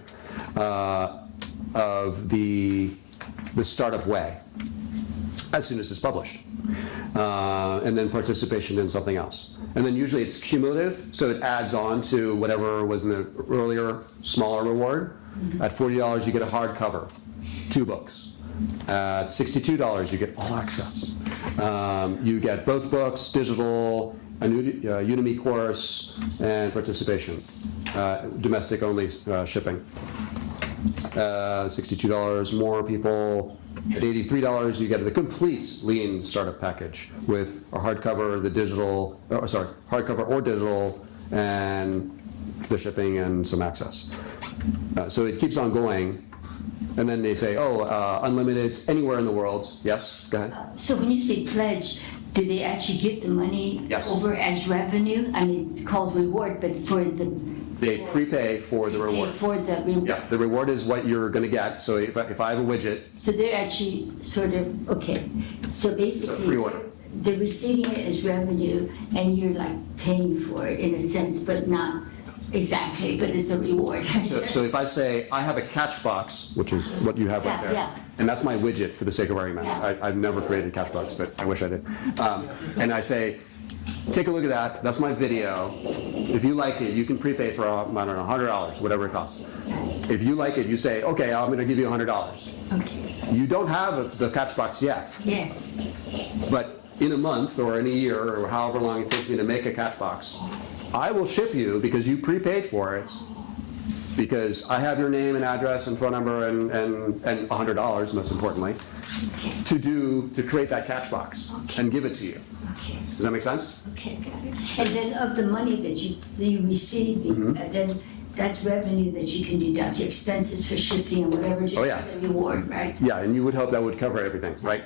of the the startup way as soon as it's published. And then participation in something else. And then usually it's cumulative, so it adds on to whatever was in the earlier, smaller reward. At $40, you get a hardcover, 2 books. At $62, you get all access. You get both books, digital, a Udemy course, and participation. Domestic only shipping. $62 more people. At $83, you get the complete lean startup package with a hardcover, the digital, hardcover or digital, and the shipping and some access. So it keeps on going. And then they say, unlimited anywhere in the world. Yes, go ahead. So when you say pledge, do they actually give the money over as revenue? I mean, it's called reward, but for the... They prepay for the reward. For the reward. Yeah, the reward is what you're going to get. So if I have a widget... So they're actually sort of, okay. So basically, pre-order. They're receiving it as revenue, and you're like paying for it in a sense, but not exactly, but it's a reward. So if I say, I have a catch box, which is what you have right there, and that's my widget for the sake of argument. I've never created a catch box, but I wish I did. And I say, take a look at that. That's my video. If you like it, you can prepay for, I don't know, $100, whatever it costs. If you like it, you say, okay, I'm going to give you $100. Okay. You don't have the catch box yet. Yes. But in a month or in a year or however long it takes me to make a catch box, I will ship you, because you prepaid for it, because I have your name and address and phone number and $100, most importantly, to create that catch box and give it to you. Okay. Does that make sense? Okay, got it. And then of the money that you receive, then that's revenue that you can deduct your expenses for shipping and whatever, just for the reward, right? Yeah, and you would hope that would cover everything, right?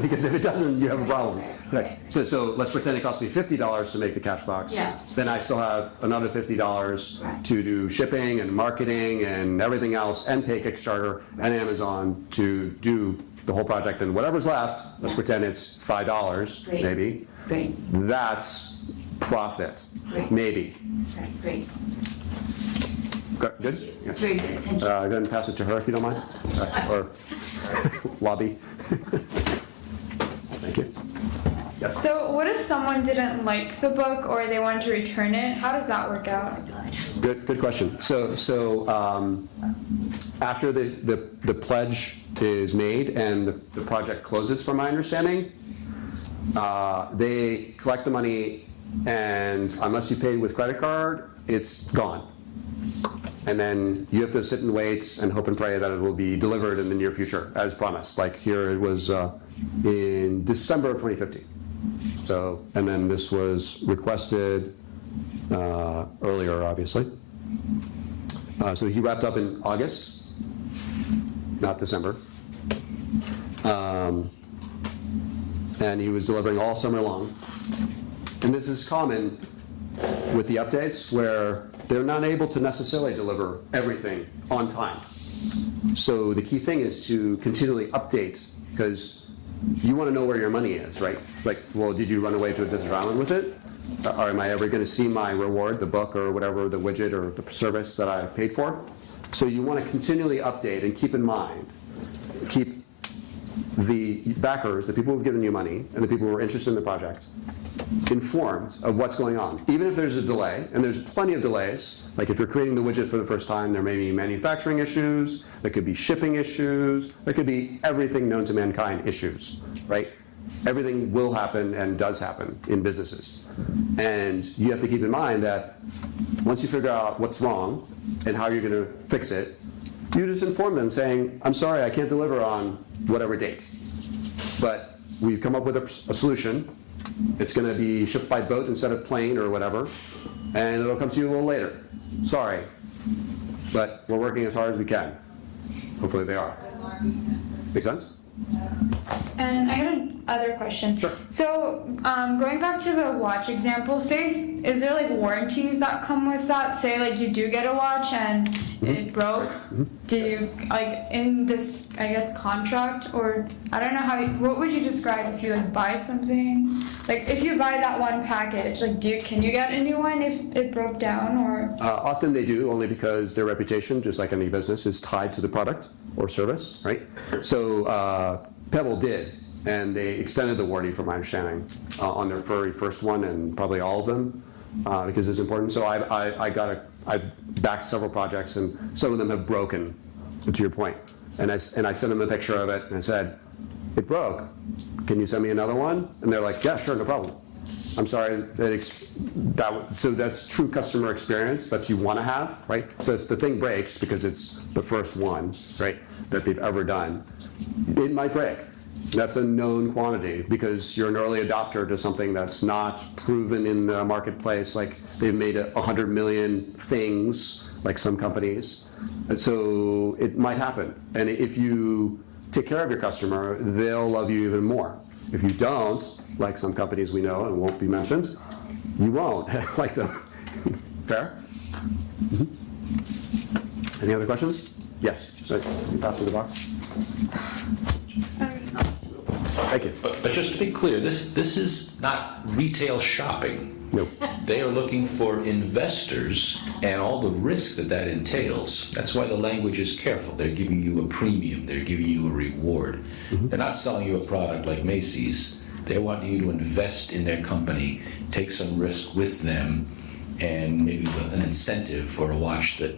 Because if it doesn't, you have a problem. Right. So let's pretend it costs me $50 to make the catch box. Yeah. Then I still have another $50 to do shipping and marketing and everything else, and pay Kickstarter and Amazon to do the whole project. And whatever's left, let's pretend it's $5, maybe. Great. That's profit, maybe. Right. Great. Good? It's very good. Thank you. Go ahead and pass it to her if you don't mind. Or lobby. Thank you. Yes. So what if someone didn't like the book or they wanted to return it? How does that work out? Good question. So after the pledge is made and the project closes, from my understanding, they collect the money, and unless you paid with credit card, it's gone. And then you have to sit and wait and hope and pray that it will be delivered in the near future, as promised. Like here, it was in December of 2015. So, and then this was requested earlier, obviously. So he wrapped up in August, not December. And he was delivering all summer long. And this is common with the updates, where they're not able to necessarily deliver everything on time. So the key thing is to continually update, because you want to know where your money is, right? Like, well, did you run away to a desert island with it? Or am I ever going to see my reward, the book or whatever, the widget or the service that I paid for? So you want to continually update and keep in mind, keep the backers, the people who've given you money, and the people who are interested in the project, informed of what's going on. Even if there's a delay, and there's plenty of delays, like if you're creating the widget for the first time, there may be manufacturing issues, there could be shipping issues, there could be everything known to mankind issues, right? Everything will happen and does happen in businesses. And you have to keep in mind that once you figure out what's wrong and how you're going to fix it, you just inform them saying, I'm sorry, I can't deliver on whatever date, but we've come up with a solution. It's going to be shipped by boat instead of plane or whatever, and it'll come to you a little later. Sorry, but we're working as hard as we can. Hopefully they are. Make sense? And I had another question. Sure. So going back to the watch example, say, is there like warranties that come with that? Say like you do get a watch and it broke. Do you, like in this, I guess, contract, or I don't know how, what would you describe if you like buy something? Like if you buy that one package, like can you get a new one if it broke down, or? Often they do, only because their reputation, just like any business, is tied to the product. or service, right? So Pebble did, and they extended the warranty, from my understanding, on their very first one, and probably all of them, because it's important. So I backed several projects, and some of them have broken, to your point. And I sent them a picture of it, and I said, it broke. Can you send me another one? And they're like, yeah, sure, no problem. I'm sorry, so that's true customer experience that you want to have, right? So if the thing breaks because it's the first one, right, that they've ever done, it might break. That's a known quantity because you're an early adopter to something that's not proven in the marketplace. Like they've made 100 million things, like some companies. And so it might happen. And if you take care of your customer, they'll love you even more. If you don't, like some companies we know and won't be mentioned, you won't like them. Fair? Mm-hmm. Any other questions? Yes. So, you pass me the box. Thank you. But just to be clear, this is not retail shopping. No. They are looking for investors and all the risk that entails. That's why the language is careful. They're giving you a premium. They're giving you a reward. Mm-hmm. They're not selling you a product like Macy's. They want you to invest in their company, take some risk with them, and maybe an incentive for a watch that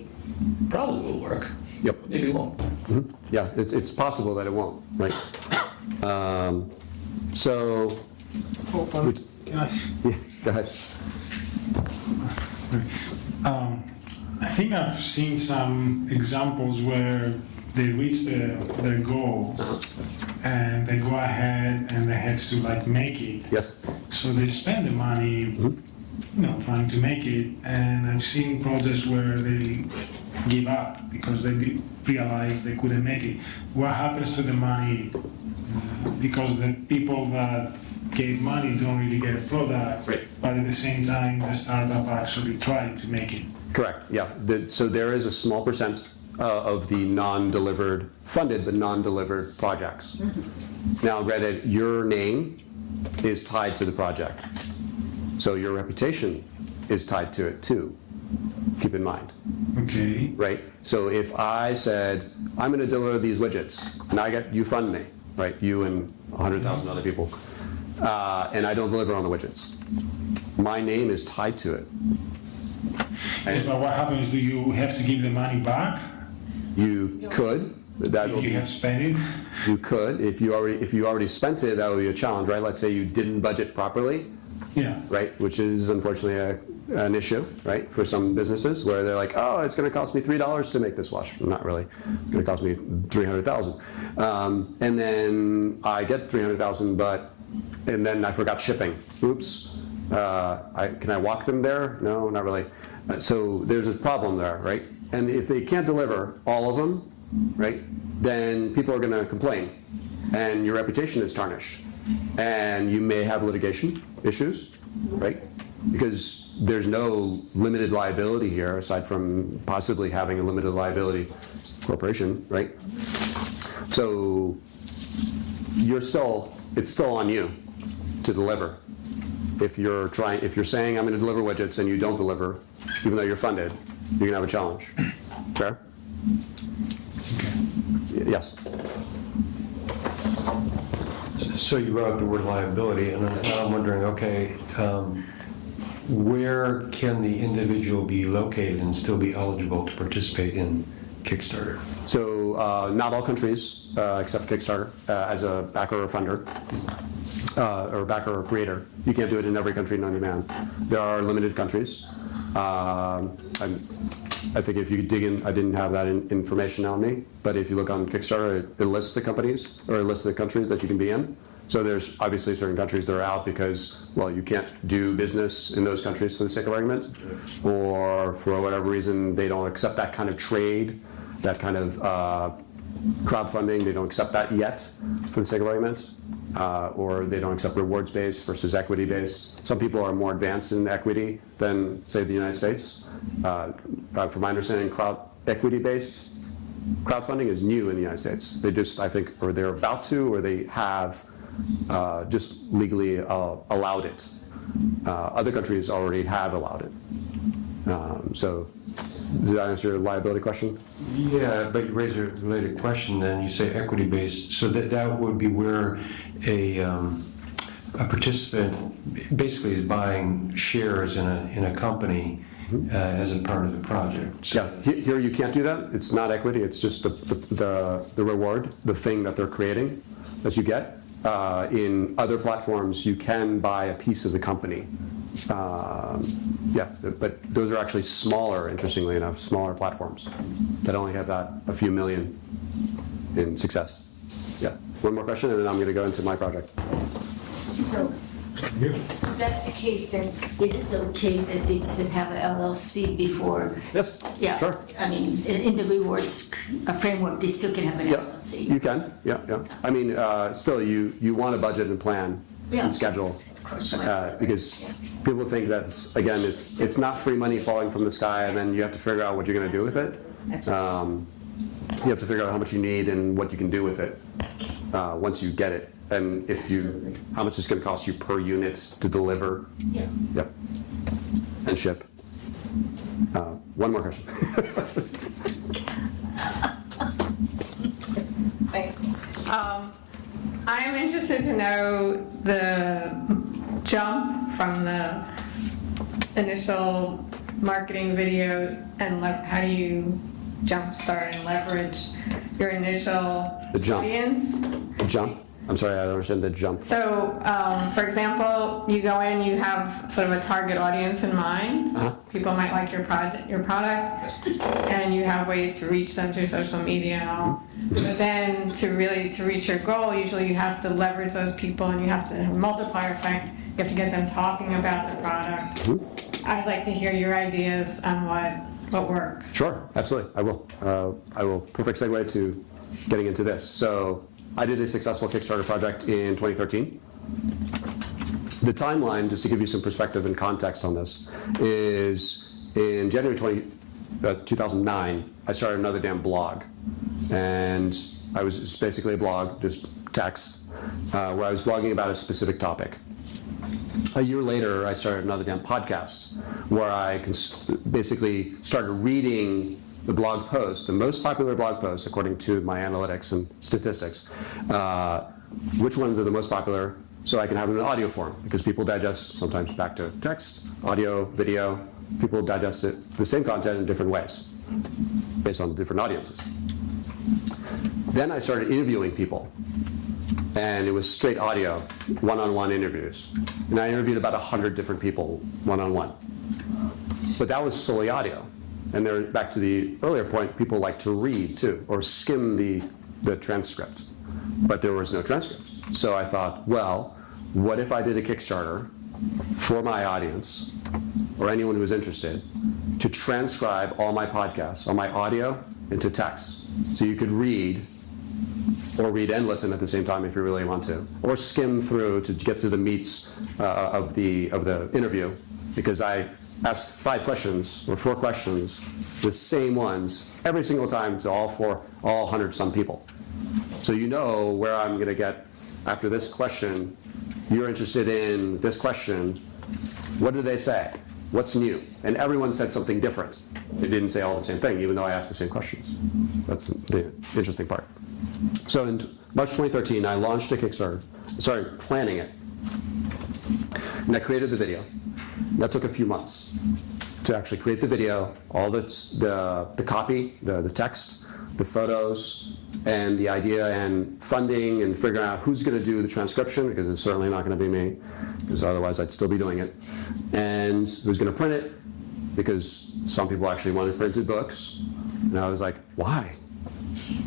probably will work. Yep. Maybe it won't. Mm-hmm. Yeah, it's possible that it won't, right? So... Can go ahead. I think I've seen some examples where they reach their goal and they go ahead and they have to like make it. Yes. So they spend the money, trying to make it. And I've seen projects where they give up because they realize they couldn't make it. What happens to the money? Because the people that gave money don't really get a product, right, but at the same time the startup actually tried to make it. Correct, yeah. So there is a small percent of the non-delivered, funded but non-delivered projects. Mm-hmm. Now granted, your name is tied to the project, so your reputation is tied to it too. Keep in mind. Okay. Right? So if I said, I'm going to deliver these widgets, and you fund me, right? You and 100,000 other people. And I don't deliver on the widgets. My name is tied to it. Yes, but what happens? Do you have to give the money back? You could. That if you have spent it? You could. If you already spent it, that would be a challenge, right? Let's say you didn't budget properly. Yeah. Right? Which is unfortunately an issue, right? For some businesses where they're like, oh, it's going to cost me $3 to make this watch. Not really. It's going to cost me $300,000. And then I get $300,000, and then I forgot shipping. Oops. Can I walk them there? No, not really. So there's a problem there, right? And if they can't deliver all of them, right, then people are going to complain, and your reputation is tarnished, and you may have litigation issues, right? Because there's no limited liability here aside from possibly having a limited liability corporation, right? So it's still on you to deliver. If you're saying I'm going to deliver widgets and you don't deliver, even though you're funded, you're going to have a challenge. Fair? Yes. So you brought up the word liability, and I'm wondering, okay, where can the individual be located and still be eligible to participate in Kickstarter? So not all countries except Kickstarter as a backer or funder. Or backer or creator. You can't do it in every country on-demand. There are limited countries. I think if you dig in, I didn't have that information on me, but if you look on Kickstarter, it lists the companies, or it lists the countries that you can be in. So there's obviously certain countries that are out because, well, you can't do business in those countries for the sake of argument, or for whatever reason, they don't accept that kind of trade, that kind of crowdfunding, they don't accept that yet for the sake of argument. Or they don't accept rewards-based versus equity-based. Some people are more advanced in equity than, say, the United States. From my understanding, equity-based crowdfunding is new in the United States. They just, I think, or they're about to, or they have just legally allowed it. Other countries already have allowed it. So Did I answer your liability question? Yeah, but you raise a related question then, you say equity-based, so that would be where a participant basically is buying shares in a company as a part of the project. So Yeah, here you can't do that. It's not equity, it's just the reward, the thing that they're creating that you get. In other platforms, you can buy a piece of the company. Yeah, but those are actually smaller, interestingly enough, smaller platforms that only have that a few million in success. Yeah, one more question and then I'm going to go into my project. So, if that's the case, then it is okay that they could have an LLC before. Yes, Yeah, sure. I mean, in the rewards framework, they still can have an Yeah, LLC. you can, yeah. I mean, still, you want a budget and plan Yeah. and schedule. Of course, right. Because people think that, again, it's not free money falling from the sky and then you have to figure out what you're going to do with it. You have to figure out how much you need and what you can do with it once you get it. And how much it's going to cost you per unit to deliver. Yeah. Yep. And ship. One more question. Thanks. I'm interested to know the jump from the initial marketing video and how do you jumpstart and leverage your initial audience? The jump? I'm sorry, I don't understand the jump. So, for example, you go in, you have sort of a target audience in mind. People might like your product, and you have ways to reach them through social media and all. But then to reach your goal, usually you have to leverage those people, and you have to have a multiplier effect. You have to get them talking about the product. I'd like to hear your ideas on what works. Sure, absolutely, I will. Perfect segue to getting into this. So, I did a successful Kickstarter project in 2013. The timeline, just to give you some perspective and context on this, is in January 2009, I started another damn blog. And it was basically a blog, just text, where I was blogging about a specific topic. A year later, I started another damn podcast, where I basically started reading the blog post, the most popular blog posts, according to my analytics and statistics, which ones are the most popular, so I can have it in audio form, because people digest sometimes back to text, audio, video. People digest it, the same content in different ways, based on different audiences. Then I started interviewing people, and it was straight audio, one-on-one interviews. And I interviewed about 100 different people, one-on-one. But that was solely audio. And there, back to the earlier point, people like to read too, or skim the transcript. But there was no transcript. So I thought, well, what if I did a Kickstarter for my audience, or anyone who was interested, to transcribe all my podcasts, all my audio, into text. So you could read, or read and listen at the same time if you really want to, or skim through to get to the meats of the interview, because I ask 5 questions or 4 questions, the same ones, every single time to all 100 some people. So you know where I'm going to get after this question. You're interested in this question. What did they say? What's new? And everyone said something different. They didn't say all the same thing, even though I asked the same questions. That's the interesting part. So in March 2013, I launched a Kickstarter, started planning it, and I created the video. That took a few months to actually create the video, all the copy, the text, the photos, and the idea and funding, and figuring out who's going to do the transcription, because it's certainly not going to be me, because otherwise I'd still be doing it, and who's going to print it, because some people actually wanted printed books, and I was like, why?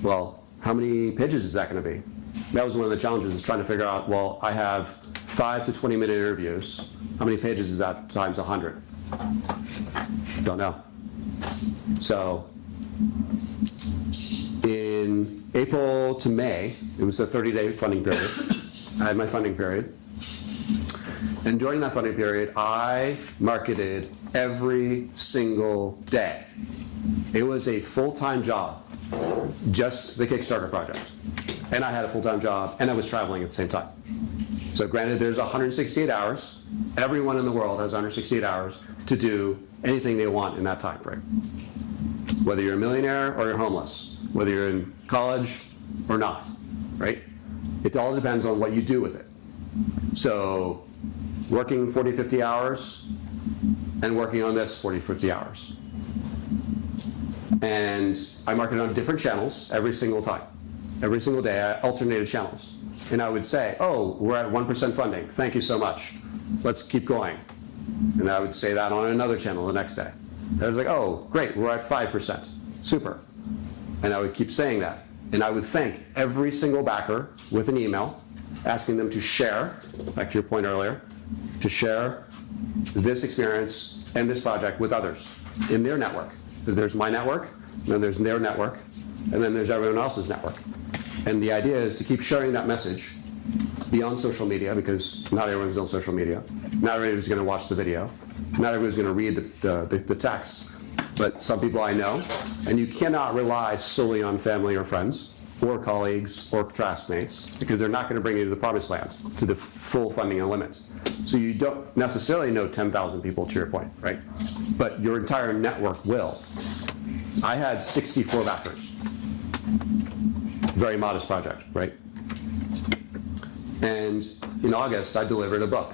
Well, how many pages is that going to be? That was one of the challenges, is trying to figure out, well, I have 5 to 20-minute interviews. How many pages is that times 100? Don't know. So in April to May, it was a 30-day funding period. I had my funding period. And during that funding period, I marketed every single day. It was a full-time job, just the Kickstarter project. And I had a full-time job, and I was traveling at the same time. So granted, there's 168 hours. Everyone in the world has 168 hours to do anything they want in that time frame. whether you're a millionaire or you're homeless, whether you're in college or not, right? It all depends on what you do with it. So working 40, 50 hours and working on this 40, 50 hours. And I market on different channels every single time. Every single day, I alternated channels. And I would say, oh, we're at 1% funding. Thank you so much. Let's keep going. And I would say that on another channel the next day. I was like, oh, great, we're at 5%. Super. And I would keep saying that. And I would thank every single backer with an email asking them to share, back to your point earlier, to share this experience and this project with others in their network. Because there's my network, and then there's their network, and then there's everyone else's network. And the idea is to keep sharing that message beyond social media, because not everyone's on social media. Not everybody's going to watch the video. Not everybody's going to read the text. But some people I know, and you cannot rely solely on family or friends or colleagues or classmates, because they're not going to bring you to the promised land, to the full funding limit. So you don't necessarily know 10,000 people, to your point, right? But your entire network will. I had 64 backers. Very modest project, right? And in August, I delivered a book.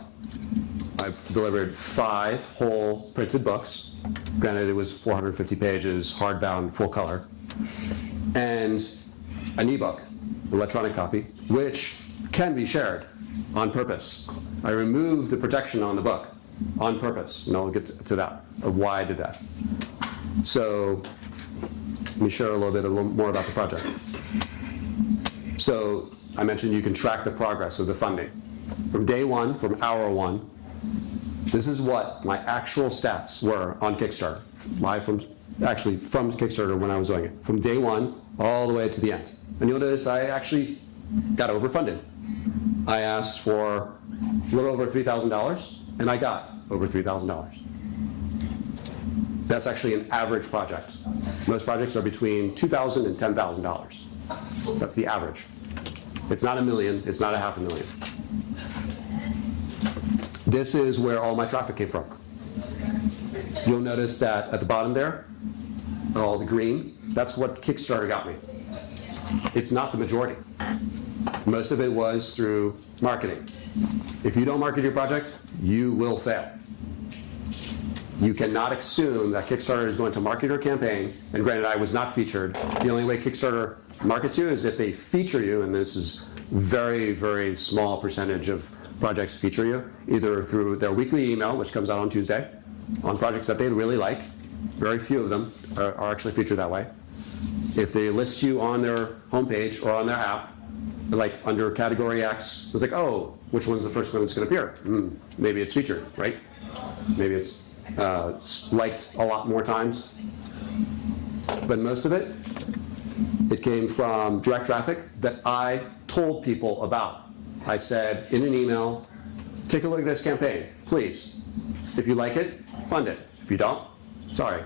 I delivered 5 whole printed books. Granted, it was 450 pages, hardbound, full color. And an ebook, electronic copy, which can be shared on purpose. I removed the protection on the book on purpose, and I'll get to that, of why I did that. So let me share a little more about the project. So I mentioned you can track the progress of the funding. From day one, from hour one, this is what my actual stats were on Kickstarter. From Kickstarter when I was doing it. From day one all the way to the end. And you'll notice I actually got overfunded. I asked for a little over $3,000, and I got over $3,000. That's actually an average project. Most projects are between $2,000 and $10,000. That's the average. It's not $1 million, it's not $500,000. This is where all my traffic came from. You'll notice that at the bottom there, all the green, that's what Kickstarter got me. It's not the majority. Most of it was through marketing. If you don't market your project, you will fail. You cannot assume that Kickstarter is going to market your campaign, and granted, I was not featured. The only way Kickstarter markets you is if they feature you, and this is very, very small percentage of projects feature you, either through their weekly email, which comes out on Tuesday, on projects that they really like. Very few of them are actually featured that way. If they list you on their homepage or on their app, like under category X, it's like, oh, which one's the first one that's going to appear? Maybe it's featured, right? Maybe it's liked a lot more times. But most of it, it came from direct traffic that I told people about. I said in an email, take a look at this campaign, please. If you like it, fund it. If you don't, sorry.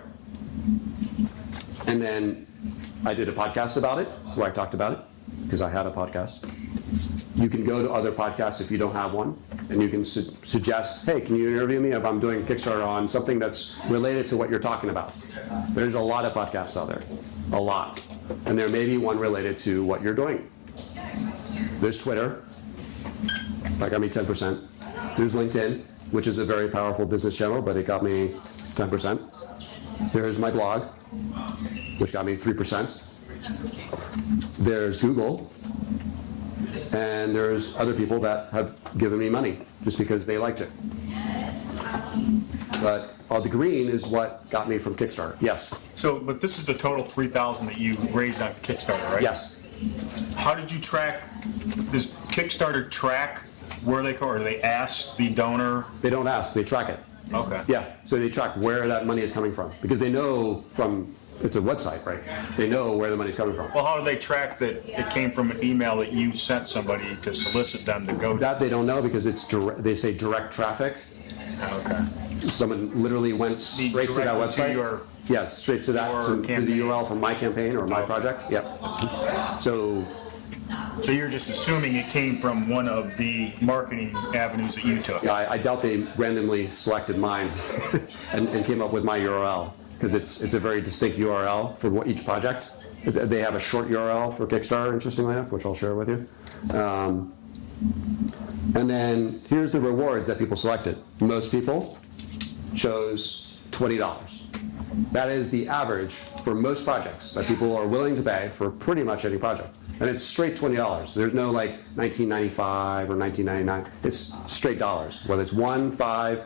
And then I did a podcast about it, where I talked about it, because I had a podcast. You can go to other podcasts if you don't have one, and you can suggest, hey, can you interview me if I'm doing Kickstarter on something that's related to what you're talking about? There's a lot of podcasts out there, a lot. And there may be one related to what you're doing. There's Twitter, that got me 10%. There's LinkedIn, which is a very powerful business channel, but it got me 10%. There's my blog, which got me 3%. There's Google, and there's other people that have given me money just because they liked it. But the green is what got me from Kickstarter. Yes. So, but this is the total $3,000 that you raised on Kickstarter, right? Yes. How did you track? Does Kickstarter track where they go, or do they ask the donor? They don't ask, they track it. Okay. Yeah, so they track where that money is coming from, because they know from, it's a website, right? They know where the money's coming from. Well, how do they track that it came from an email that you sent somebody to solicit them to go to? That they don't know, because it's they say direct traffic. Okay. Someone literally went straight to that website. Yeah, straight to that, to the URL from my campaign or my project. Yep. So you're just assuming it came from one of the marketing avenues that you took? Yeah, I doubt they randomly selected mine and came up with my URL, because it's a very distinct URL for each project. They have a short URL for Kickstarter, interestingly enough, which I'll share with you. And then here's the rewards that people selected. Most people chose $20. That is the average for most projects that people are willing to pay for pretty much any project. And it's straight $20. There's no like $19.95 or $19.99. It's straight dollars, whether it's 1, 5,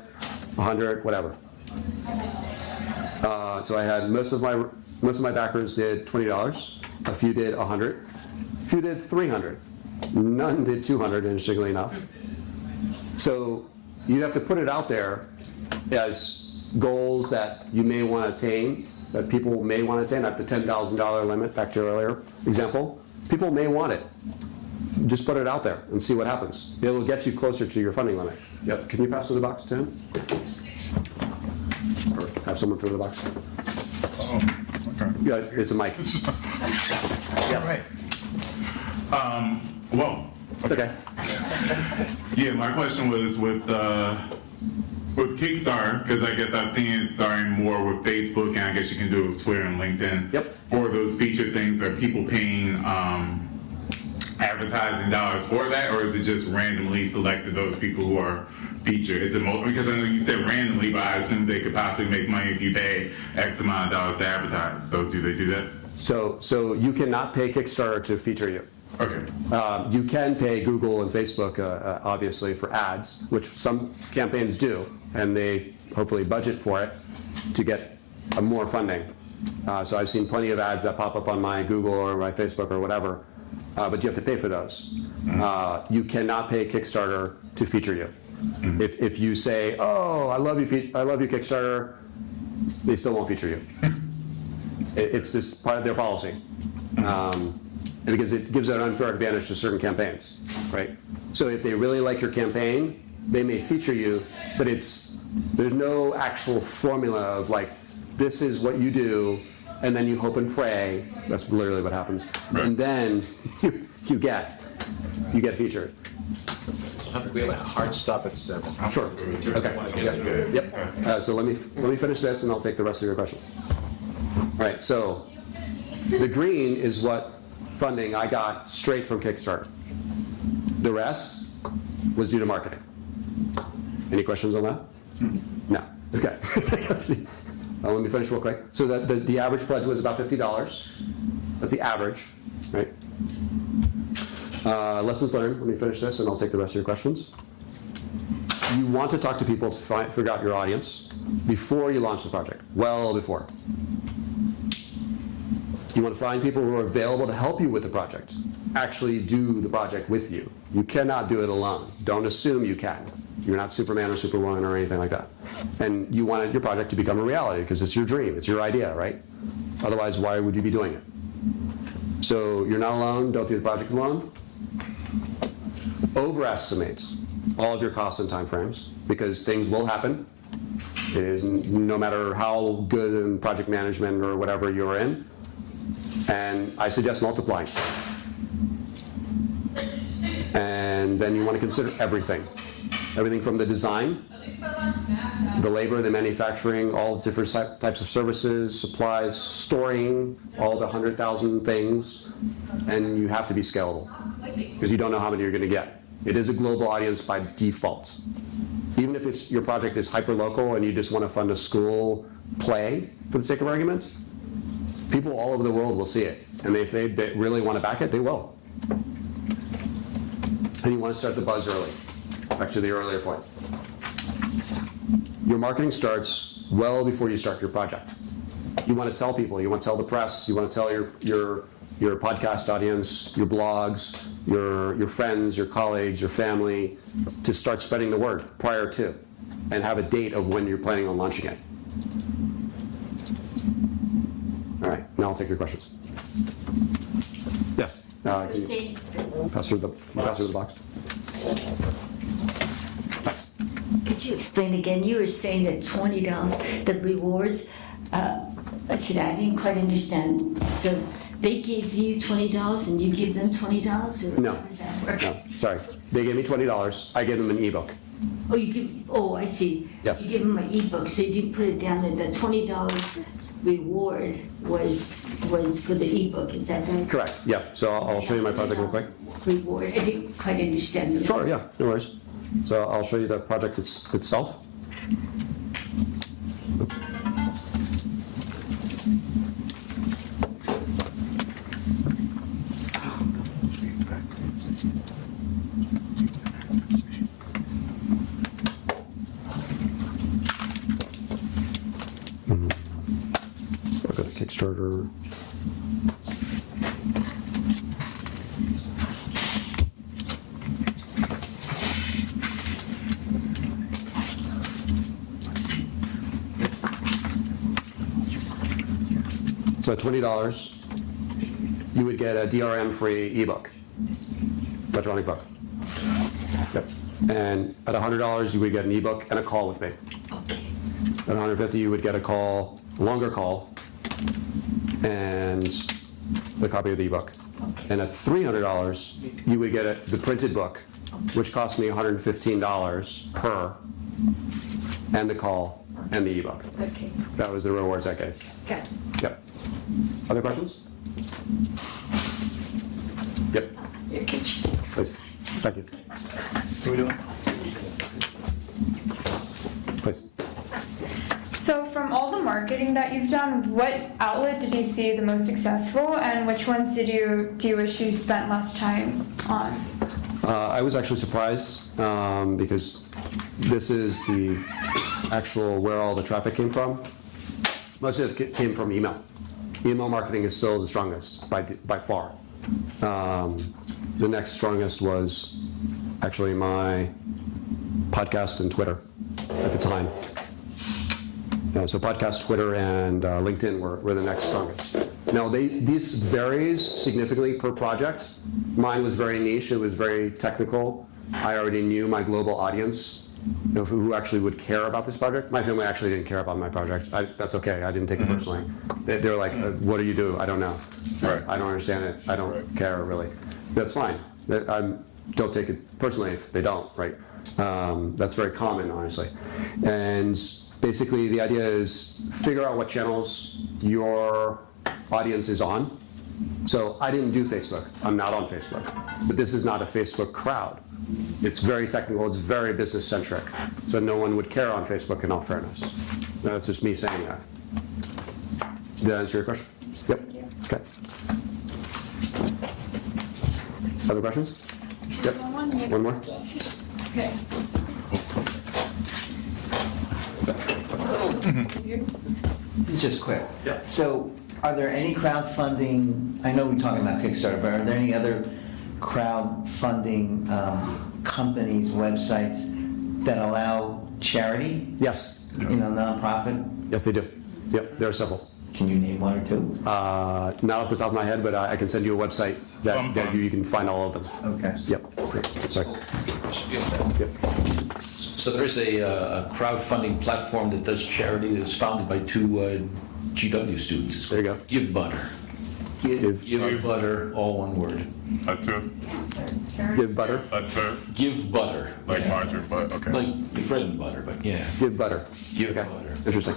100, whatever. So I had most of my backers did $20. A few did 100. A few did 300. None did 200, interestingly enough. So you have to put it out there as goals that you may want to attain, that people may want to attain, at the $10,000 limit, back to your earlier example. People may want it. Just put it out there and see what happens. It will get you closer to your funding limit. Yep, can you pass the box to him? Or have someone throw the box? Oh, okay. Yeah, it's a mic. Yes. Right. Well. It's okay. Yeah, my question was with Kickstarter, because I guess I've seen it starting more with Facebook, and I guess you can do it with Twitter and LinkedIn. Yep. For those featured things, are people paying advertising dollars for that, or is it just randomly selected those people who are featured? Is it because I know you said randomly, but I assume they could possibly make money if you pay X amount of dollars to advertise. So do they do that? So you cannot pay Kickstarter to feature you. Okay. You can pay Google and Facebook, obviously, for ads, which some campaigns do, and they hopefully budget for it to get more funding. So I've seen plenty of ads that pop up on my Google or my Facebook or whatever, but you have to pay for those. You cannot pay Kickstarter to feature you. If you say, "Oh, I love you, Kickstarter," they still won't feature you. It's just part of their policy. Because it gives an unfair advantage to certain campaigns, right? So if they really like your campaign, they may feature you, but there's no actual formula of like, this is what you do, and then you hope and pray. That's literally what happens. Right. And then you get featured. We have a hard stop at 7. Sure. Okay. Yep. So let me finish this, and I'll take the rest of your question. All right. So the green is what funding I got straight from Kickstarter. The rest was due to marketing. Any questions on that? No. Okay. Let me finish real quick. So the average pledge was about $50. That's the average, right? Lessons learned. Let me finish this, and I'll take the rest of your questions. You want to talk to people to figure out your audience before you launch the project, well before. You want to find people who are available to help you with the project, actually do the project with you. You cannot do it alone. Don't assume you can. You're not Superman or Superwoman or anything like that. And you want your project to become a reality because it's your dream, it's your idea, right? Otherwise, why would you be doing it? So you're not alone, don't do the project alone. Overestimate all of your costs and time frames because things will happen. It is no matter how good in project management or whatever you're in. And I suggest multiplying. And then you want to consider everything. Everything from the design, the labor, the manufacturing, all different types of services, supplies, storing, all the 100,000 things. And you have to be scalable because you don't know how many you're going to get. It is a global audience by default. Even if your project is hyper-local and you just want to fund a school play, for the sake of argument, people all over the world will see it. And if they really want to back it, they will. And you want to start the buzz early. Back to the earlier point. Your marketing starts well before you start your project. You want to tell people, you want to tell the press, you want to tell your podcast audience, your blogs, your friends, your colleagues, your family, to start spreading the word prior to, and have a date of when you're planning on launching it. All right, now I'll take your questions. Yes. Pass through the box. Thanks. Could you explain again? You were saying that $20, the rewards. Let's see, I didn't quite understand. So they gave you $20 and you give them $20, or No. how does that work? No, sorry. They gave me $20. I gave them an ebook. Oh, you give, oh, I see. Yes. You give them an ebook, so you didn't put it down there. The $20 reward was for the ebook, is that right? Correct, yeah. So I'll show you my project real quick. Reward, I didn't quite understand the. Sure, yeah, no worries. So I'll show you the project itself. Oops. So I'll go to Kickstarter. So at $20, you would get a DRM-free ebook, electronic book. Yep. And at $100, you would get an ebook and a call with me. At $150, you would get a call, a longer call, and the copy of the ebook. And at $300, you would get the printed book, which cost me $115 per, and the call and the ebook. Okay. That was the rewards I gave. Got it. Yep. Other questions? Yep. Please. Thank you. What are we doing? Please. So from all the marketing that you've done, what outlet did you see the most successful, and which ones do you wish you spent less time on? I was actually surprised because this is the actual where all the traffic came from. Most of it came from email. Email marketing is still the strongest by far. The next strongest was actually my podcast and Twitter at the time. So podcast, Twitter, and LinkedIn were the next strongest. Now, these varies significantly per project. Mine was very niche. It was very technical. I already knew my global audience, who actually would care about this project. My family actually didn't care about my project. That's okay. I didn't take it personally. They were like, what do you do? I don't know. Right. I don't understand it. I don't care, really. That's fine. Don't take it personally if they don't, right? That's very common, honestly. And basically, the idea is figure out what channels your audience is on. So I didn't do Facebook. I'm not on Facebook. But this is not a Facebook crowd. It's very technical. It's very business-centric. So no one would care on Facebook, in all fairness. That's just me saying that. Did that answer your question? Yep. Okay. Other questions? Yep. One more? Okay. This is just quick. Yeah. So, are there any crowdfunding? I know we're talking about Kickstarter, but are there any other crowdfunding companies, websites that allow charity? Yes. Nonprofit? Yes, they do. Yep, there are several. Can you name one or two? Not off the top of my head, but I can send you a website that you can find all of them. Okay. Yep. Sorry. Yep. So there is a crowdfunding platform that does charity that was founded by two GW students. It's There you called Give Butter. Give Butter, all one word. A two. Give Butter. A two. Give Butter. Like margarine, but okay. Like bread and butter, but yeah. Give Butter. Give Okay. Butter. Interesting.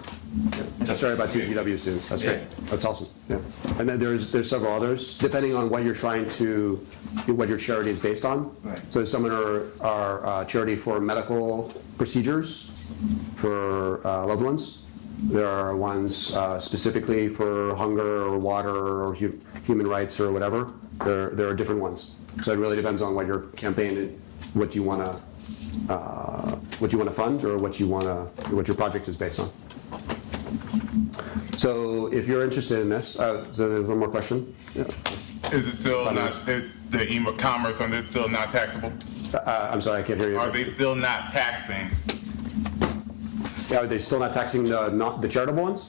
That's started by two GW students. That's great. That's awesome. Yeah. And then there's several others, depending on what you're trying to, what your charity is based on. Right. So some are charity for medical procedures for loved ones. There are ones specifically for hunger or water or human rights or whatever. There are different ones. So it really depends on what your campaign, what you want to fund, or what your project is based on. So if you're interested in this, so there's one more question. Yeah. Is it still is the e-commerce on this still not taxable? I'm sorry, I can't hear you. Are they still not taxing? Yeah, are they still not taxing the charitable ones?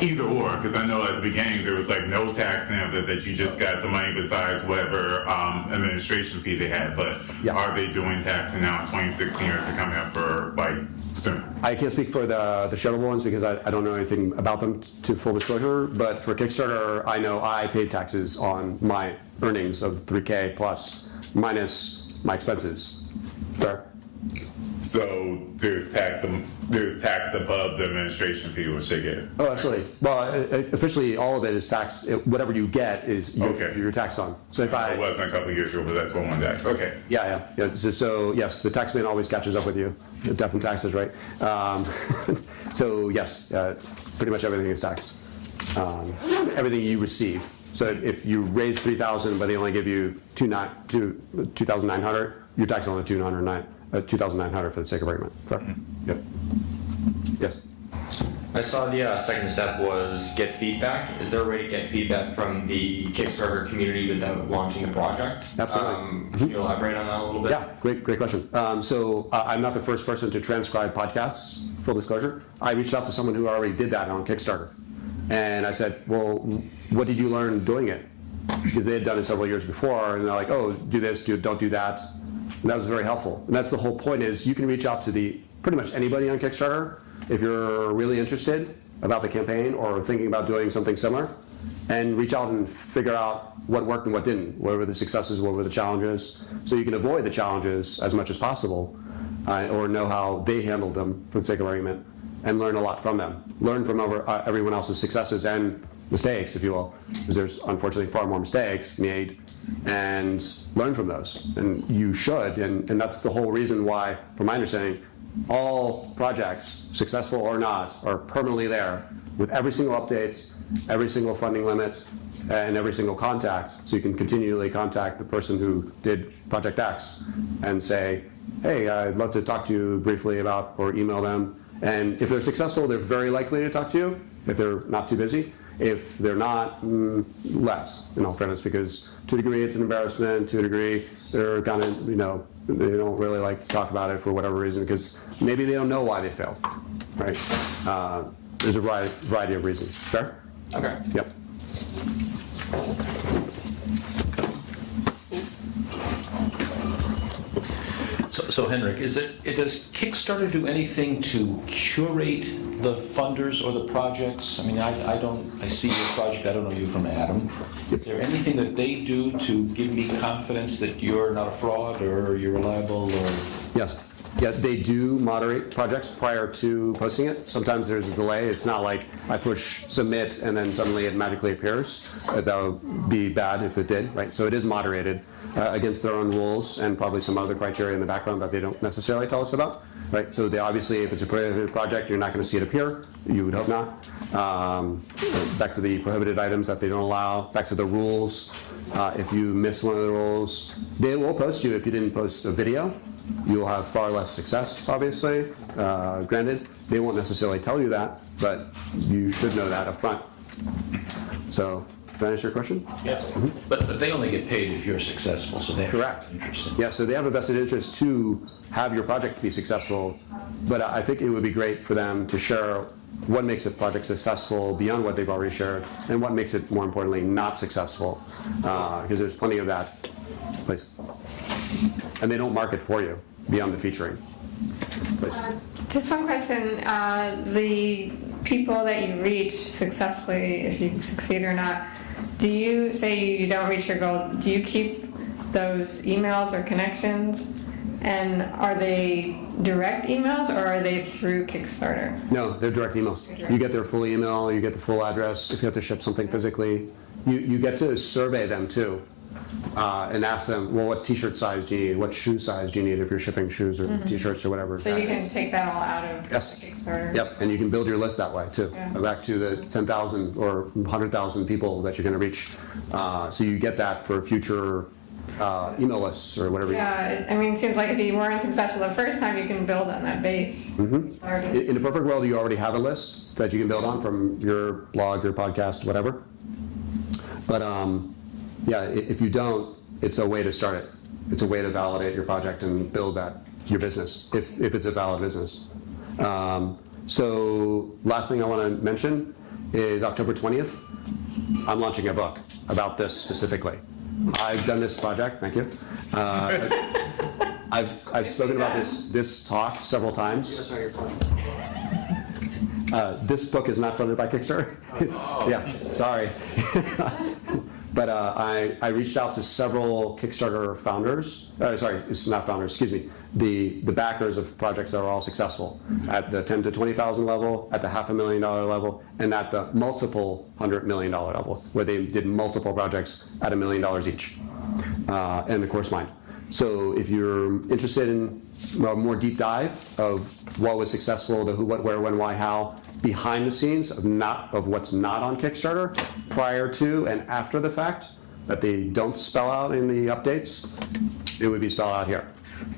Either or, because I know at the beginning there was like no taxing of it, that you just got the money besides whatever administration fee they had. But are they doing taxing now in 2016, or is it coming up for like soon? I can't speak for the charitable ones because I don't know anything about them to full disclosure. But for Kickstarter, I know I paid taxes on my earnings of $3K plus minus my expenses. Fair? So there's tax above the administration fee, which they get. Oh, absolutely. Well, officially, all of it is taxed. Whatever you get is you're taxed on. So if It wasn't a couple of years ago, but that's what one tax. Okay. Yeah. So yes, the tax man always catches up with you. Death and taxes, right? So yes, pretty much everything is taxed. Everything you receive. So if you raise 3,000, but they only give you 2,900, you're taxed on the 2,900 for the sake of argument. Correct? Yep. Yes. I saw the second step was get feedback. Is there a way to get feedback from the Kickstarter community without launching the project? Absolutely. Can you elaborate on that a little bit? Yeah, great question. So I'm not the first person to transcribe podcasts, full disclosure. I reached out to someone who already did that on Kickstarter. And I said, well, what did you learn doing it? Because they had done it several years before, and they're like, oh, do this, don't do that. And that was very helpful. And that's the whole point is you can reach out to pretty much anybody on Kickstarter if you're really interested about the campaign or thinking about doing something similar, and reach out and figure out what worked and what didn't, what were the successes, what were the challenges, so you can avoid the challenges as much as possible, or know how they handled them for the sake of argument, and learn a lot from them. Learn from everyone else's successes and mistakes, if you will, because there's unfortunately far more mistakes made, and learn from those. And you should, and that's the whole reason why, from my understanding, all projects, successful or not, are permanently there with every single updates, every single funding limit, and every single contact. So you can continually contact the person who did Project X and say, hey, I'd love to talk to you briefly about, or email them. And if they're successful, they're very likely to talk to you if they're not too busy. If they're not, less, in all fairness, because to a degree it's an embarrassment, to a degree they're kind of, they don't really like to talk about it for whatever reason, because maybe they don't know why they failed, right? There's a variety of reasons. Fair? Okay. Yep. So Henrik, does Kickstarter do anything to curate the funders or the projects? I mean, I see your project, I don't know you from Adam. Is there anything that they do to give me confidence that you're not a fraud or you're reliable or? Yes. Yeah, they do moderate projects prior to posting it. Sometimes there's a delay. It's not like I push submit and then suddenly it magically appears. That would be bad if it did, right? So it is moderated against their own rules and probably some other criteria in the background that they don't necessarily tell us about, right? So they obviously, if it's a prohibited project, you're not going to see it appear. You would hope not. Back to the prohibited items that they don't allow. Back to the rules. If you miss one of the rules, they will post you if you didn't post a video. You'll have far less success, obviously. Granted, they won't necessarily tell you that, but you should know that up front. So, did I answer your question? Yeah. Mm-hmm. But they only get paid if you're successful, so they have correct. Interesting. Yeah, so they have a vested interest to have your project be successful, but I think it would be great for them to share what makes a project successful beyond what they've already shared, and what makes it, more importantly, not successful, because there's plenty of that. Please. And they don't market for you beyond the featuring. Please. Just one question. The people that you reach successfully, if you succeed or not, do you say you don't reach your goal, do you keep those emails or connections? And are they direct emails or are they through Kickstarter? No, they're direct emails. You get their full email, you get the full address. If you have to ship something physically, you get to survey them too. And ask them, well, what t-shirt size do you need? What shoe size do you need if you're shipping shoes or t-shirts or whatever? So you can take that all out of the Kickstarter? Yep, and you can build your list that way too. Yeah. Back to the 10,000 or 100,000 people that you're going to reach. So you get that for future email lists or whatever. Yeah, I mean, it seems like if you weren't successful the first time, you can build on that base. Mm-hmm. In a perfect world, you already have a list that you can build on from your blog, your podcast, whatever. But yeah, if you don't, it's a way to start it. It's a way to validate your project and build your business, if it's a valid business. So last thing I want to mention is October 20th, I'm launching a book about this specifically. I've done this project, thank you. I've spoken about this talk several times. This book is not funded by Kickstarter. Yeah, sorry. But I reached out to several Kickstarter founders, sorry, it's not founders, excuse me, the backers of projects that are all successful at the 10 to 20,000 level, at the $500,000 level, and at the multiple $100 million level, where they did multiple projects at $1 million each, and of course mine. So if you're interested in a more deep dive of what was successful, the who, what, where, when, why, how, behind the scenes of what's not on Kickstarter, prior to and after the fact, that they don't spell out in the updates, it would be spelled out here.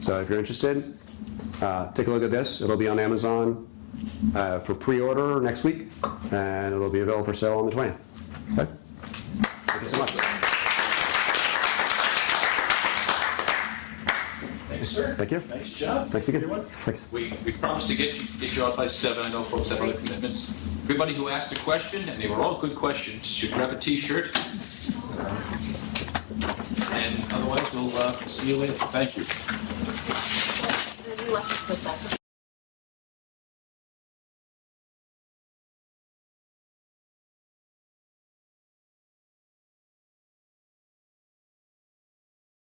So if you're interested, take a look at this. It'll be on Amazon for pre-order next week, and it'll be available for sale on the 20th. Okay? Thank you so much. Thank you, sir. Thank you. Nice job. Thanks again. Everyone. Thanks. We promised to get you out by 7. I know folks have other commitments. Everybody who asked a question, and they were all good questions, should grab a T-shirt. And otherwise, we'll see you later. Thank you.